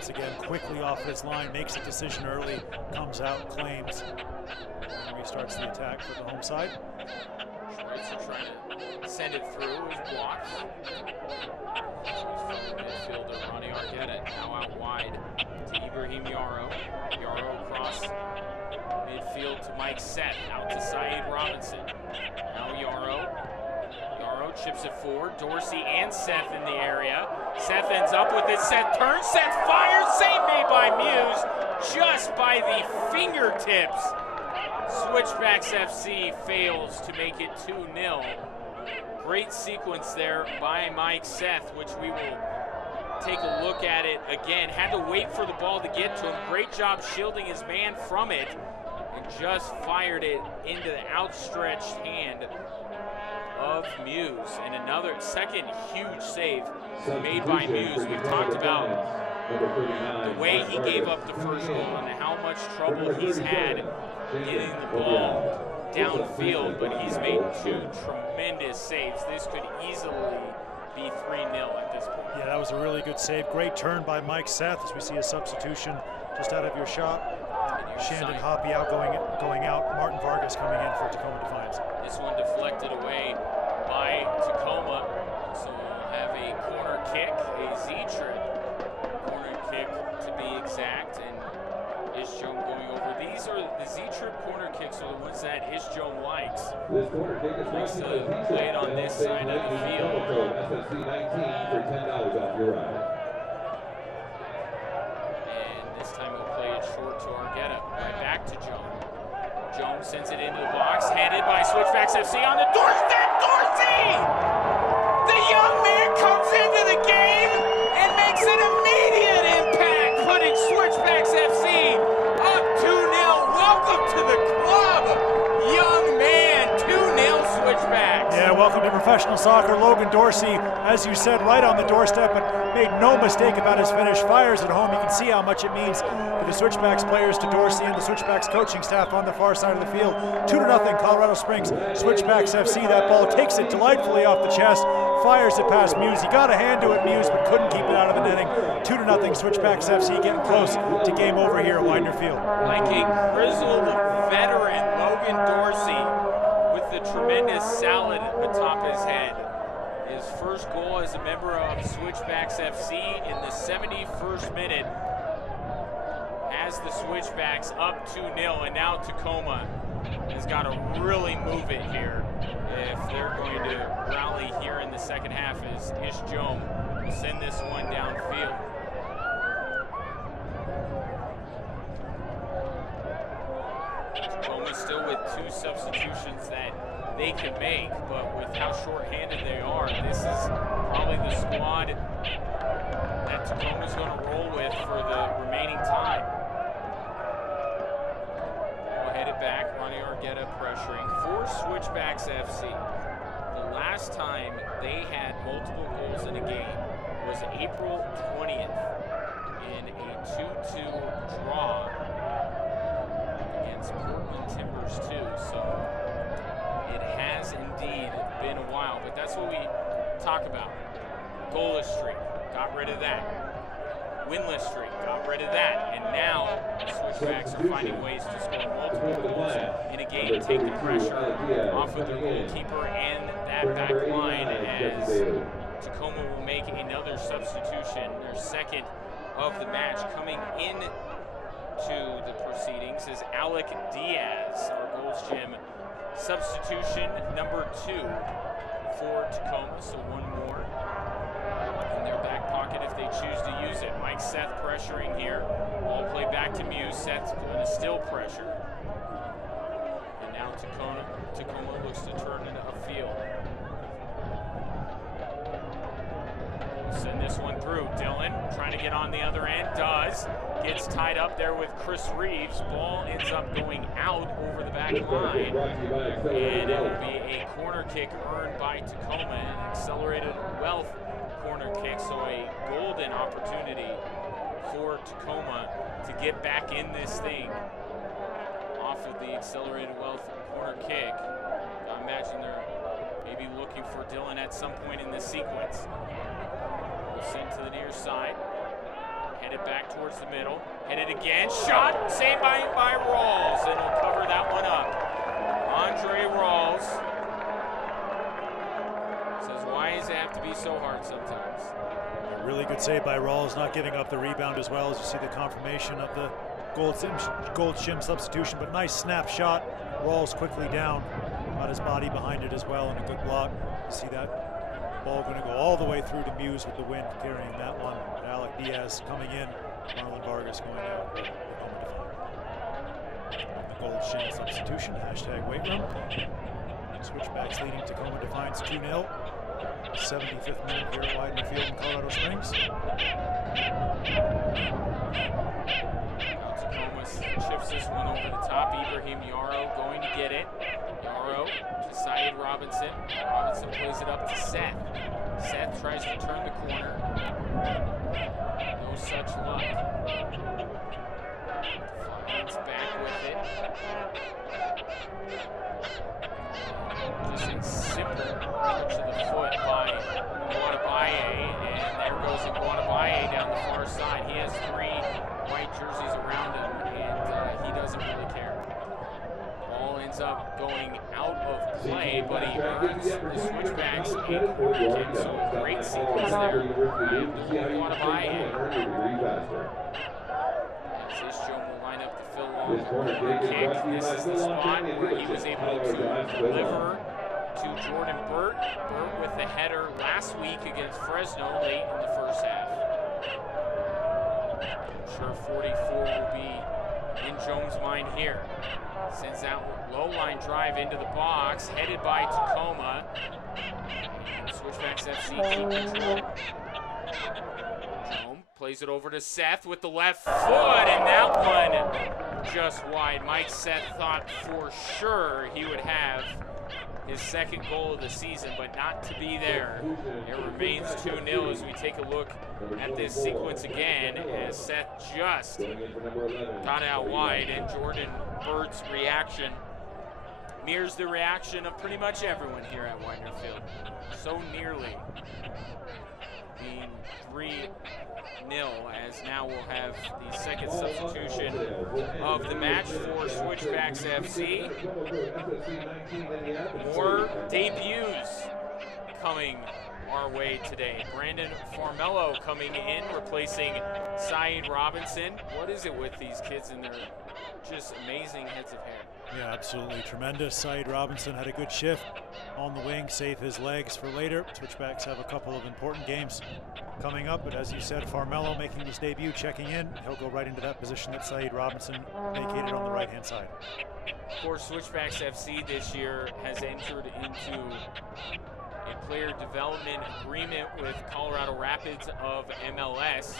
once again, quickly off his line, makes a decision early, comes out, claims, and restarts the attack for the home side. Schweitzer trying to send it through, is blocked. Midfielder Ronnie Arquette now out wide to Ibrahim Yarrow. Yarrow across midfield to Mike Seth, out to Saeed Robinson. Now Yarrow chips it forward. Dorsey and Seth in the area. Seth ends up with it. Seth turns. Seth fires. Save made by Muse, just by the fingertips. Switchbacks FC fails to make it 2-0. Great sequence there by Mike Seth, which we will take a look at it again. Had to wait for the ball to get to him. Great job shielding his man from it, and just fired it into the outstretched hand of Muse. And another second huge save made by Muse. We've talked about the way he gave up the first goal and how much trouble he's had getting the ball downfield, but he's made two tremendous saves. This could easily be 3-0 at this point. Yeah, that was a really good save. Great turn by Mike Seth as we see a substitution just out of your shot. Shandon Hoppy going out. Martin Vargas coming in for Tacoma Defiance. This one deflected away by Tacoma. So we'll have a corner kick, a Z-trip corner kick to be exact, and Ishjom going over. These are the Z-trip corner kicks are the ones that Ishjom likes. This corner kick is likes to play it on this side of the field. SFC 19 for $10 off your ride. Short to Arquette, right back to Jones. Jones sends it into the box, headed by Switchbacks FC on the doorstep. Dorsey! The young man comes into the game and makes an immediate impact, putting Switchbacks FC up 2-0. Welcome to the club, young man. 2-0 Switchbacks. Yeah, welcome to professional soccer. Logan Dorsey, as you said, right on the doorstep, but made no mistake about his finish. Fires at home. You can see how much it means to the Switchbacks players, to Dorsey and the Switchbacks coaching staff on the far side of the field. 2-0 Colorado Springs. Switchbacks FC. That ball takes it delightfully off the chest, fires it past Muse. He got a hand to it, Muse, but couldn't keep it out of the netting. 2-0 Switchbacks FC, getting close to game over here at Widener Field. Like a grizzled veteran, Logan Dorsey with the tremendous salad atop his head. His first goal as a member of Switchbacks FC in the 71st minute has the Switchbacks up 2-0, and now Tacoma has got to really move it here if they're going to rally here in the second half, as Ishjom will send this one downfield. Tacoma still with two substitutions that they can make, but with how short-handed they are, this is probably the squad that Tacoma's going to roll with for the remaining time. We'll head it back. Ronnie Arquette pressuring for Switchbacks FC. The last time they had multiple goals in a game was April 20th in a 2-2 draw against Portland Timbers 2. So it has indeed been a while, but that's what we talk about. Goalless streak, got rid of that. Winless streak, got rid of that. And now the Switchbacks are finding ways to score multiple goals in a game, take the pressure off of their goalkeeper and that back line, as Tacoma will make another substitution, their second of the match. Coming in to the proceedings is Alec Diaz, our Gold's Gym substitution number 2 for Tacoma, so one more in their back pocket if they choose to use it. Mike Seth pressuring here. Ball played back to Muse. Seth's going to still pressure. And now Tacoma looks to turn into a field. Send this one through. Dylan trying to get on the other end. Does. Gets tied up there with Chris Reeves. Ball ends up going out over the back line. And it will be a corner kick earned by Tacoma. An accelerated wealth corner kick. So a golden opportunity for Tacoma to get back in this thing off of the accelerated wealth corner kick. I imagine they're maybe looking for Dylan at some point in this sequence. Sent to the near side. Headed back towards the middle. Headed again. Shot. Saved by Rawls. And he'll cover that one up. Andre Rawls says, why does it have to be so hard sometimes? A really good save by Rawls, not giving up the rebound as well as you see the confirmation of the gold shim substitution, but nice snap shot. Rawls quickly down, got his body behind it as well, and a good block. You see that ball going to go all the way through to Muse with the wind carrying that one. Alec Diaz coming in, Marlon Vargas going out. The gold shim substitution, hashtag weight room. Switchbacks leading Tacoma Defiance 2-0. 75th minute here at Widener Field in Colorado Springs. Tacoma chips this one over the top. Ibrahim Yarrow going to get it. Yarrow to Syed Robinson. Robinson plays it up to Seth. Seth tries to turn the corner. No such luck. Defiance back with it. Just a simple touch of the foot by Guanabaye, and there goes Guanabaye down the far side. He has 3 white jerseys around him, and he doesn't really care. Ball ends up going out of play, but he earns the Switchbacks a corner kick, so great sequence there. Guanabaye. As this Joe will line up to fill long corner kick. This is the spot where he was able to deliver to Jordan Burt. Burt with the header last week against Fresno late in the first half. I'm sure 44 will be in Jones' mind here. Sends out low line drive into the box, headed by Tacoma. Switchbacks FC keep control. Jones plays it over to Seth with the left foot, and that one just wide. Mike Seth thought for sure he would have his second goal of the season, but not to be there. It remains 2-0 as we take a look at this sequence again, as Seth just got out wide, and Jordan Burt's reaction mirrors the reaction of pretty much everyone here at Widener Field. So nearly being 3-0, as now we'll have the second substitution of the match for Switchbacks FC. More debuts coming our way today. Brandon Formello coming in, replacing Syed Robinson. What is it with these kids and their just amazing heads of hair? Yeah, absolutely tremendous. Syed Robinson had a good shift on the wing, save his legs for later. Switchbacks have a couple of important games coming up, but as you said, Formello making his debut, checking in. He'll go right into that position that Syed Robinson vacated on the right-hand side. Of course, Switchbacks FC this year has entered into a player development agreement with Colorado Rapids of MLS.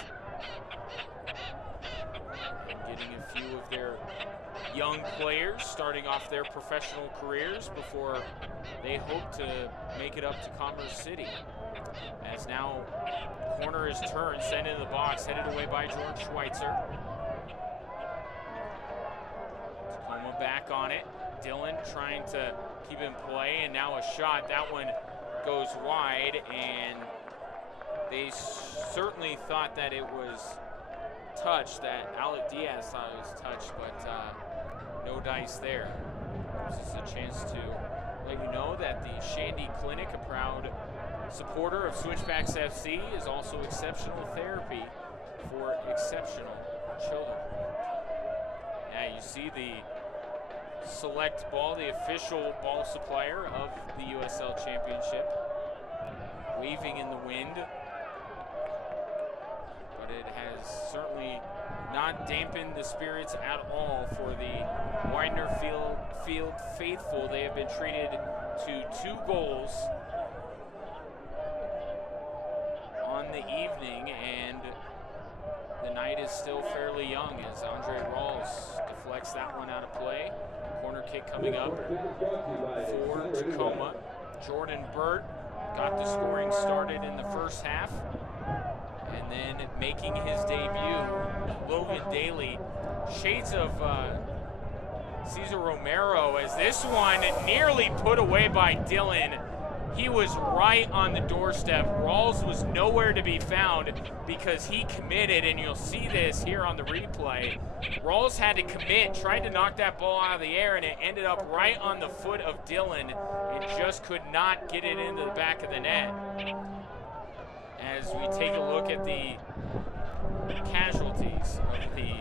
Getting a few of their young players starting off their professional careers before they hope to make it up to Commerce City. As now corner is turned, sent into the box, headed away by George Schweitzer. Tacoma back on it. Dylan trying to keep in play, and now a shot. That one goes wide, and they certainly thought that it was touched, that Alec Diaz thought it was touched, but no dice there. This is a chance to let you know that the Shandy Clinic, a proud supporter of Switchbacks FC, is also exceptional therapy for exceptional children. Yeah, you see the select ball, the official ball supplier of the USL Championship, waving in the wind. But it has certainly not dampened the spirits at all for the Widener Field faithful. They have been treated to 2 goals on the evening, and the night is still fairly young as Andre Rawls deflects that one out of play. Corner kick coming up for Tacoma. Jordan Burt got the scoring started in the first half, and then making his debut, Logan Daly. Shades of Cesar Romero, as this one nearly put away by Dylan. he was right on the doorstep. Rawls was nowhere to be found because he committed, and you'll see this here on the replay. Rawls had to commit, tried to knock that ball out of the air, and it ended up right on the foot of Dylan and just could not get it into the back of the net. As we take a look at the casualties of the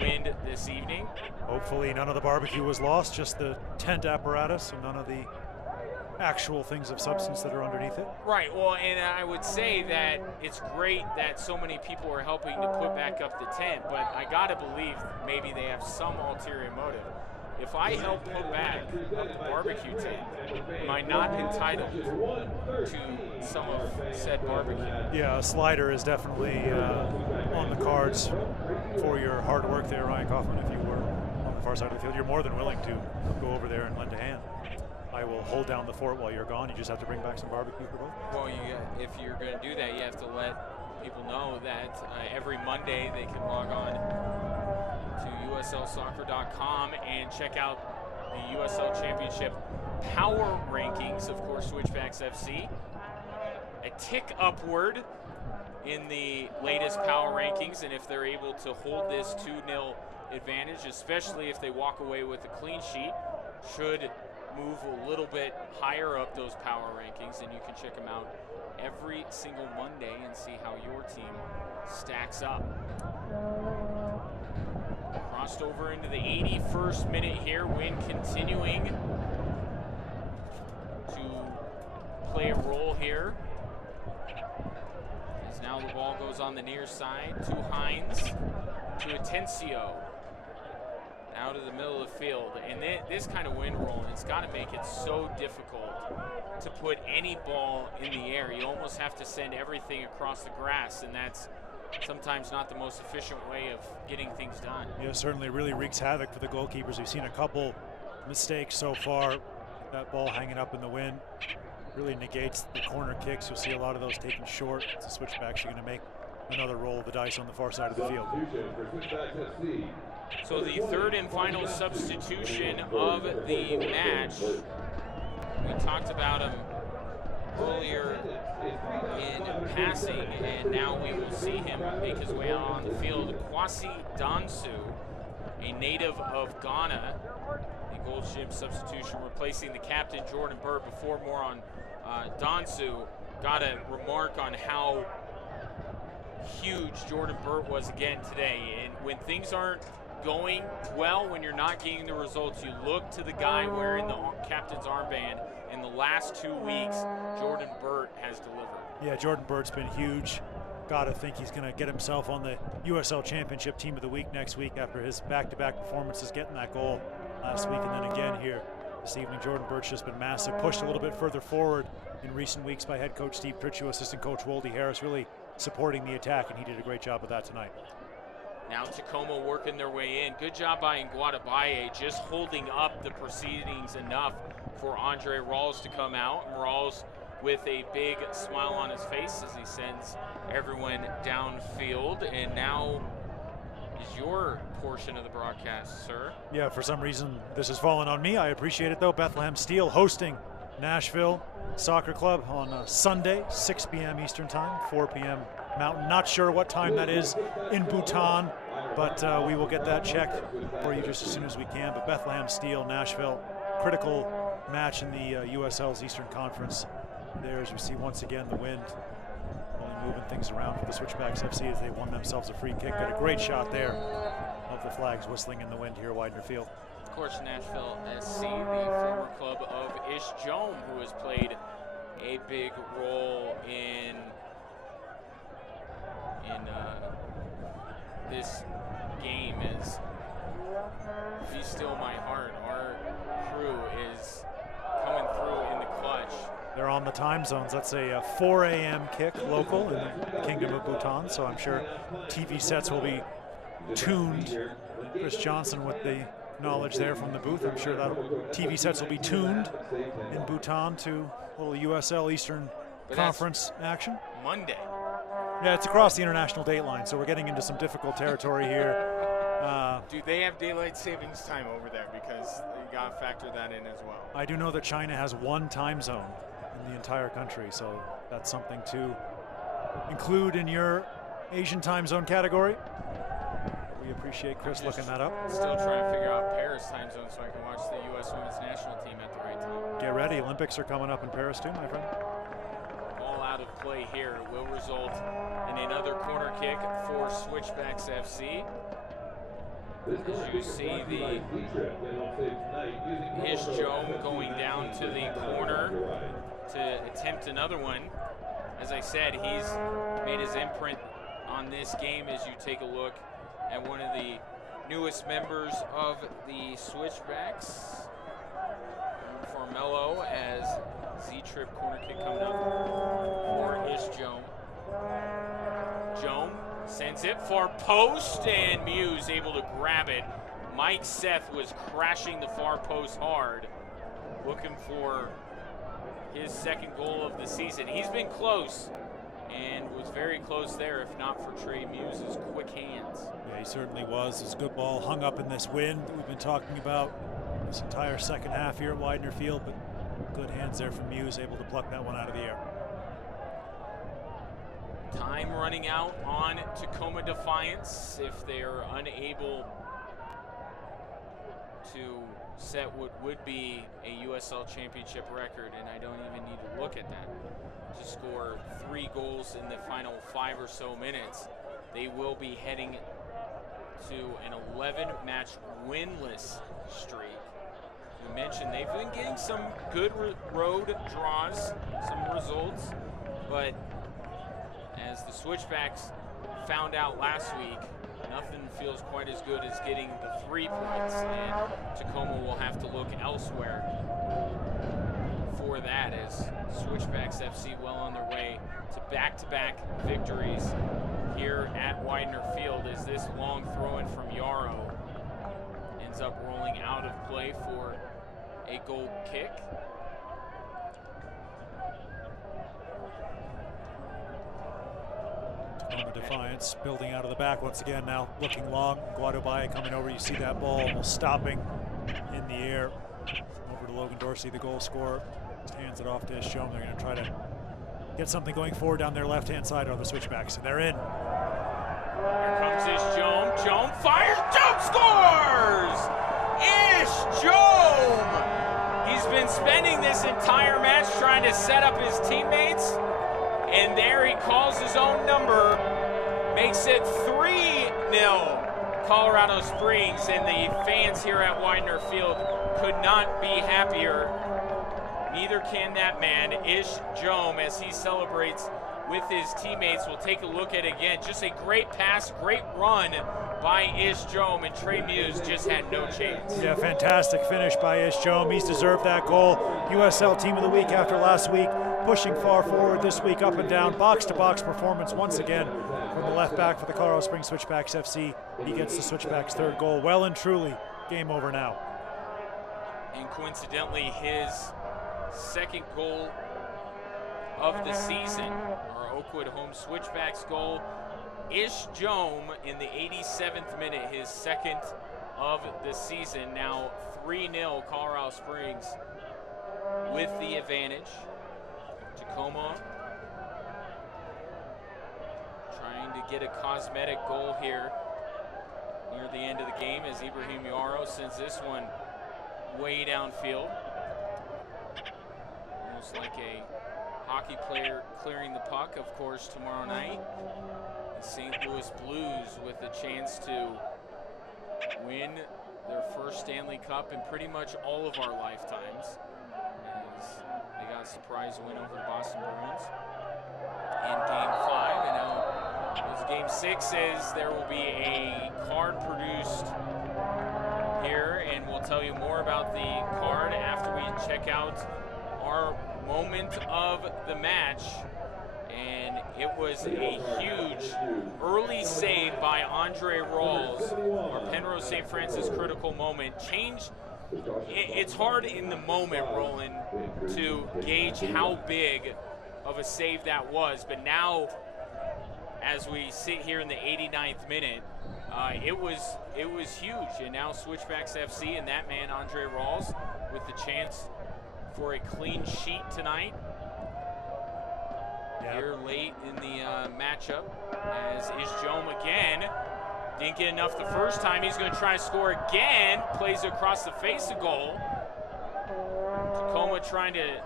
wind this evening. Hopefully none of the barbecue was lost, just the tent apparatus and none of the actual things of substance that are underneath it. Right, well, and I would say that it's great that so many people are helping to put back up the tent, but I gotta believe maybe they have some ulterior motive. If I help put back up the barbecue tent, am I not entitled to some of said barbecue? Yeah, a slider is definitely on the cards for your hard work there, Ryan Kaufman. If you were on the far side of the field, you're more than willing to go over there and lend a hand. I will hold down the fort while you're gone. You just have to bring back some barbecue for both. Well, if you're going to do that, you have to let people know that every Monday they can log on to USLsoccer.com and check out the USL Championship Power Rankings. Of course, Switchbacks FC. A tick upward in the latest Power Rankings, and if they're able to hold this 2-0 advantage, especially if they walk away with a clean sheet, should move a little bit higher up those power rankings, and you can check them out every single Monday and see how your team stacks up. Crossed over into the 81st minute here, Wynn continuing to play a role here. As now the ball goes on the near side to Hines, to Atencio. Out of the middle of the field, and this kind of wind roll, it's got to make it so difficult to put any ball in the air. You almost have to send everything across the grass, and that's sometimes not the most efficient way of getting things done. Yeah, certainly really wreaks havoc for the goalkeepers. We've seen a couple mistakes so far. That ball hanging up in the wind really negates the corner kicks. You'll see a lot of those taken short. The Switchbacks are going to make another roll of the dice on the far side of the field. So the third and final substitution of the match. We talked about him earlier in passing, and now we will see him make his way out on the field. Kwasi Dansu, a native of Ghana, the Gold Ship substitution, replacing the captain Jordan Burt. Before more on Dansu, got a remark on how huge Jordan Burt was again today. And when things aren't going well, when you're not getting the results, you look to the guy wearing the captain's armband. In the last 2 weeks, Jordan Burt has delivered. Yeah, Jordan Burt's been huge. Gotta think he's gonna get himself on the USL Championship Team of the Week next week after his back-to-back performances, getting that goal last week and then again here this evening. Jordan Burt's just been massive, pushed a little bit further forward in recent weeks by head coach Steve Pritchett, assistant coach Woldy Harris, really supporting the attack, and he did a great job of that tonight. Now Tacoma working their way in. Good job by Nguatabaye, just holding up the proceedings enough for Andre Rawls to come out. And Rawls with a big smile on his face as he sends everyone downfield. And now is your portion of the broadcast, sir. Yeah, for some reason this has fallen on me. I appreciate it though. Bethlehem Steel hosting Nashville Soccer Club on Sunday, 6 p.m. Eastern Time, 4 p.m. Mountain. Not sure what time that is in Bhutan, but we will get that checked for you just as soon as we can. But Bethlehem Steel, Nashville, critical match in the USL's Eastern Conference. There, as we see once again, the wind really moving things around for the Switchbacks FC as they won themselves a free kick. Got a great shot there of the flags whistling in the wind here, Widener Field. Of course, Nashville SC, the former club of Ish Jome, who has played a big role in this game. Is Be Still My Heart. Our crew is coming through in the clutch. They're on the time zones. That's a 4 a.m. kick local in the Kingdom of Bhutan, so I'm sure TV sets will be tuned. Chris Johnson with the knowledge there from the booth. I'm sure that TV sets will be tuned in Bhutan to a little USL Eastern Conference action. Monday. Yeah, it's across the international date line, so we're getting into some difficult territory here. Do they have daylight savings time over there? Because you got to factor that in as well. I do know that China has one time zone, and the entire country. So that's something to include in your Asian time zone category. We appreciate Chris looking that up. Still trying to figure out Paris time zone so I can watch the U.S. women's national team at the right time. Get ready. Olympics are coming up in Paris too, my friend. All out of play here will result in another corner kick for Switchbacks FC. As you see the Ish-Jome going down to the corner to attempt another one. As I said, he's made his imprint on this game as you take a look at one of the newest members of the Switchbacks, Formello, as Z-Trip corner kick coming up for Ish-Jome. Jome sends it for post, and Muse able to grab it. Mike Seth was crashing the far post hard, looking for his second goal of the season. He's been close and was very close there, if not for Trey Muse's quick hands. Yeah, he certainly was. It's a good ball hung up in this wind that we've been talking about this entire second half here at Widener Field, but good hands there from Muse, able to pluck that one out of the air. Time running out on Tacoma Defiance if they are unable to set what would be a USL championship record, and I don't even need to look at that. To score 3 goals in the final 5 or so minutes, they will be heading to an 11-match winless streak. We mentioned they've been getting some good road draws, some results, but as the Switchbacks found out last week, nothing feels quite as good as getting the 3 points, and Tacoma will have to look elsewhere for that, as Switchbacks FC well on their way to back-to-back victories here at Widener Field, as this long throw-in from Yarrow ends up rolling out of play for a goal kick. Tacoma Defiance building out of the back once again, now looking long. Guadabaye coming over, you see that ball almost stopping in the air. Over to Logan Dorsey, the goal scorer. Just hands it off to Ish-Jome. They're going to try to get something going forward down their left-hand side on the Switchbacks, and they're in. Here comes Ish-Jome. Jome fires. Jome scores! Ish-Jome! He's been spending this entire match trying to set up his teammates, and there he calls his own number, makes it 3-0 Colorado Springs, and the fans here at Widener Field could not be happier. Neither can that man, Ish-Jome, as he celebrates with his teammates. We'll take a look at it again. Just a great pass, great run by Ish-Jome, and Trey Muse just had no chance. Yeah, fantastic finish by Ish-Jome. He's deserved that goal. USL Team of the Week after last week, pushing far forward this week, up and down, box-to-box performance once again from the left back for the Colorado Springs Switchbacks FC. He gets the Switchbacks' 3rd goal. Well and truly, game over now. And coincidentally, his 2nd goal of the season, our Oakwood home Switchbacks goal. Ish-Jome in the 87th minute, his 2nd of the season. Now 3-0 Colorado Springs with the advantage. Tacoma trying to get a cosmetic goal here near the end of the game, as Ibrahim Yarrow sends this one way downfield. Almost like a hockey player clearing the puck, of course, tomorrow night. The St. Louis Blues with a chance to win their first Stanley Cup in pretty much all of our lifetimes, as they got a surprise win over the Boston Bruins in Game 5. And now, as Game 6 is, there will be a card produced here, and we'll tell you more about the card after we check out our moment of the match. And it was a huge early save by Andre Rawls, our Penrose St. Francis critical moment. It's hard in the moment, Roland, to gauge how big of a save that was, but now as we sit here in the 89th minute, it was huge. And now Switchbacks FC and that man, Andre Rawls, with the chance for a clean sheet tonight here late in the matchup, as is Jome again. Didn't get enough the first time. He's going to try to score again. Plays across the face of goal. Tacoma trying to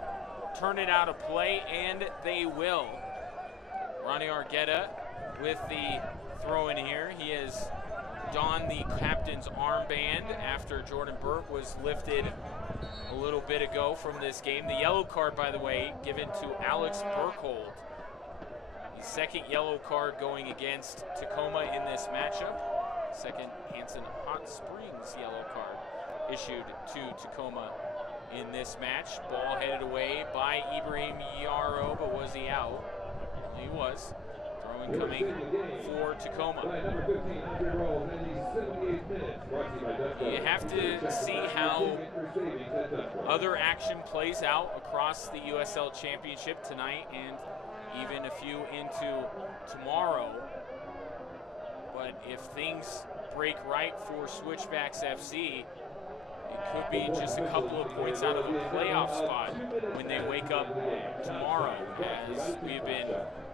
turn it out of play, and they will. Ronnie Argueta with the throw in here. He has donned the captain's armband after Jordan Burt was lifted a little bit ago from this game. The yellow card, by the way, given to Alex Burkhold. The second yellow card going against Tacoma in this matchup. Second Hanson Hot Springs yellow card issued to Tacoma in this match. Ball headed away by Ibrahim Yarrow, but was he out? He was. Throwing coming for Tacoma. You have to see how other action plays out across the USL Championship tonight and even a few into tomorrow. But if things break right for Switchbacks FC, it could be just a couple of points out of a playoff spot when they wake up tomorrow. As we've been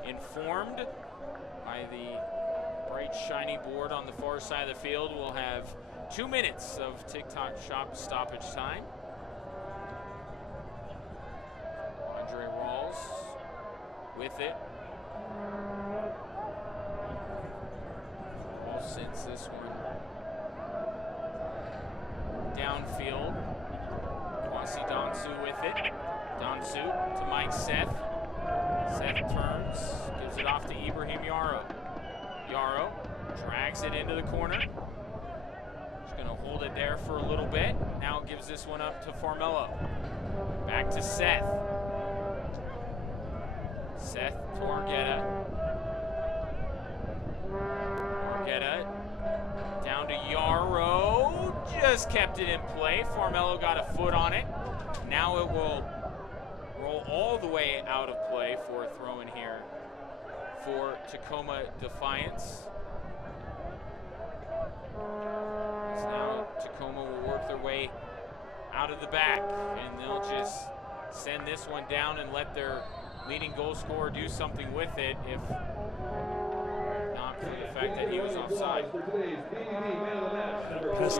informed by the bright, shiny board on the far side of the field, we'll have 2 minutes of TikTok shop stoppage time. Andre Rawls with it. Rawls sends this one downfield. Kwasi Donsu with it. Donsu to Mike Seth. Seth turns, gives it off to Ibrahim Yarrow. Yarrow drags it into the corner. He's going to hold it there for a little bit. Now gives this one up to Formello. Back to Seth. Seth to Argueta. Argueta down to Yarrow. Just kept it in play. Formello got a foot on it. Now it will roll all the way out of play for a throw in here for Tacoma Defiance. As now Tacoma will work their way out of the back, and they'll just send this one down and let their leading goal scorer do something with it, if not for the fact that he was offside.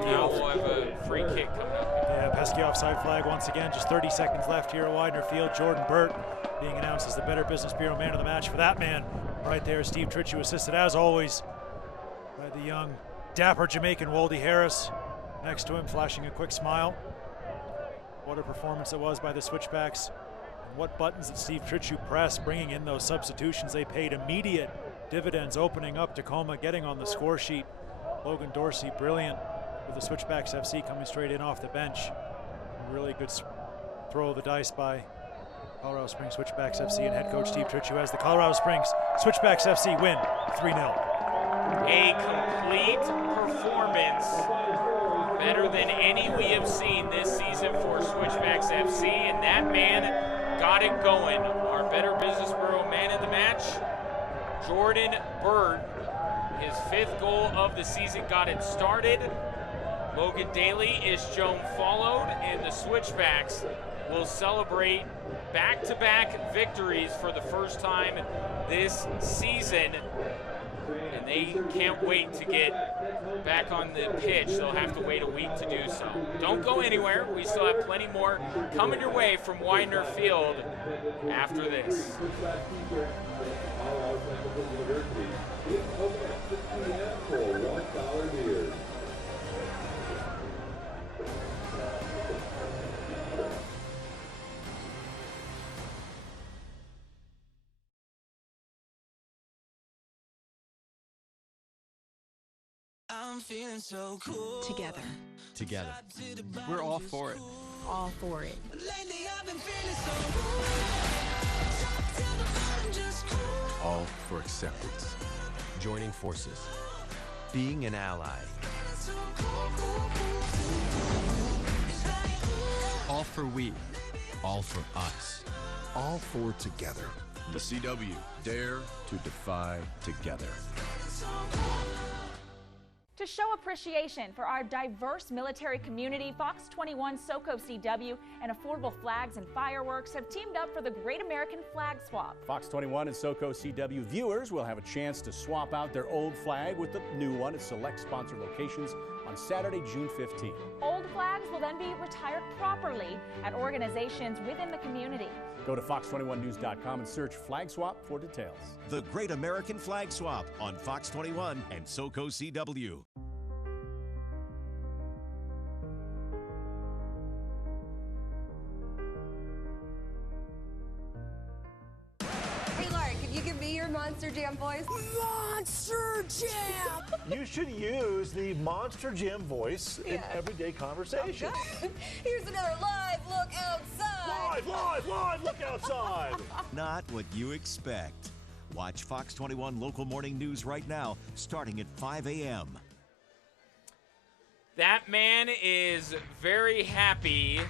Now we'll have a free kick coming up. Yeah, pesky offside flag once again. Just 30 seconds left here at Widener Field. Jordan Burt being announced as the Better Business Bureau Man of the Match for that man right there. Steve Tritchie assisted, as always, by the young, dapper Jamaican Woldy Harris next to him, flashing a quick smile. What a performance it was by the Switchbacks. And what buttons did Steve Tritchie press, bringing in those substitutions. They paid immediate dividends, opening up Tacoma, getting on the score sheet. Logan Dorsey, brilliant with the Switchbacks FC coming straight in off the bench. A really good throw of the dice by Colorado Springs Switchbacks FC and head coach Steve Tritchie, as the Colorado Springs Switchbacks FC win 3-0. A complete performance, better than any we have seen this season for Switchbacks FC, and that man got it going. Our Better Business Bureau Man of the Match, Jordan Burt, his 5th goal of the season, got it started. Logan Daly is Joan followed, and the Switchbacks will celebrate back-to-back victories for the first time this season. And they can't wait to get back on the pitch. They'll have to wait a week to do so. Don't go anywhere. We still have plenty more coming your way from Widener Field after this. I'm feeling so cool. Together. Together. We're all for it. All for it. Lately I've been feeling so cool. All for acceptance. Joining forces. Being an ally. All for we. All for us. All for together. The CW, dare to defy together. To To show appreciation for our diverse military community, Fox 21 SoCo CW and Affordable Flags and Fireworks have teamed up for the Great American Flag Swap. Fox 21 and SoCo CW viewers will have a chance to swap out their old flag with the new one at select sponsored locations on Saturday, June 15th. Old flags will then be retired properly at organizations within the community. Go to fox21news.com and search Flag Swap for details. The Great American Flag Swap on Fox 21 and SoCo CW. Hey, Lark, can you give me your Monster Jam voice? Monster Jam! You should use the Monster Jam voice in everyday conversation. Here's another live look outside. Live, look outside. Not what you expect. Watch Fox 21 local morning news right now, starting at 5 a.m. That man is very happy,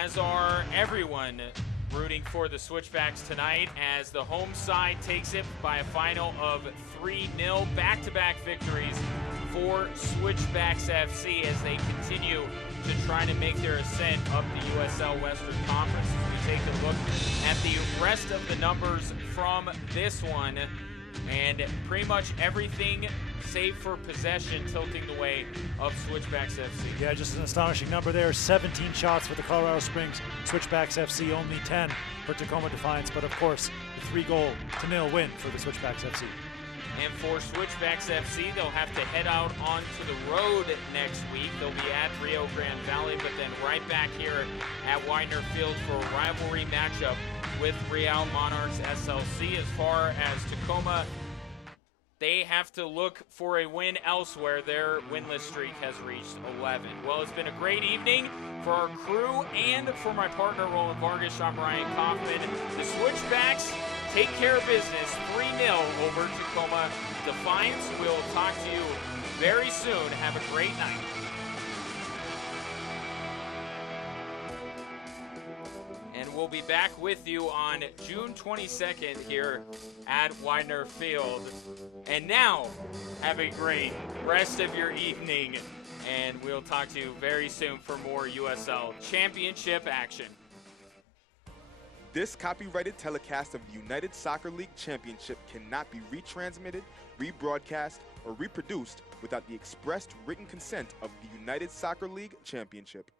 as are everyone rooting for the Switchbacks tonight, as the home side takes it by a final of 3-0. Back-to-back victories for Switchbacks FC as they continue to try to make their ascent up the USL Western Conference. As we take a look at the rest of the numbers from this one, and pretty much everything save for possession tilting the way of Switchbacks FC. Yeah, just an astonishing number there. 17 shots for the Colorado Springs Switchbacks FC, only 10 for Tacoma Defiance, but of course, the 3-0 win for the Switchbacks FC. And for Switchbacks FC, they'll have to head out onto the road next week. They'll be at Rio Grande Valley, but then right back here at Widener Field for a rivalry matchup with Real Monarchs SLC. As far as Tacoma, they have to look for a win elsewhere. Their winless streak has reached 11. Well, it's been a great evening for our crew and for my partner, Roland Vargas. I'm Ryan Kaufman. The Switchbacks take care of business, 3-0 over Tacoma Defiance. We'll talk to you very soon. Have a great night. And we'll be back with you on June 22nd here at Widener Field. And now, have a great rest of your evening, and we'll talk to you very soon for more USL Championship action. This copyrighted telecast of the United Soccer League Championship cannot be retransmitted, rebroadcast, or reproduced without the expressed written consent of the United Soccer League Championship.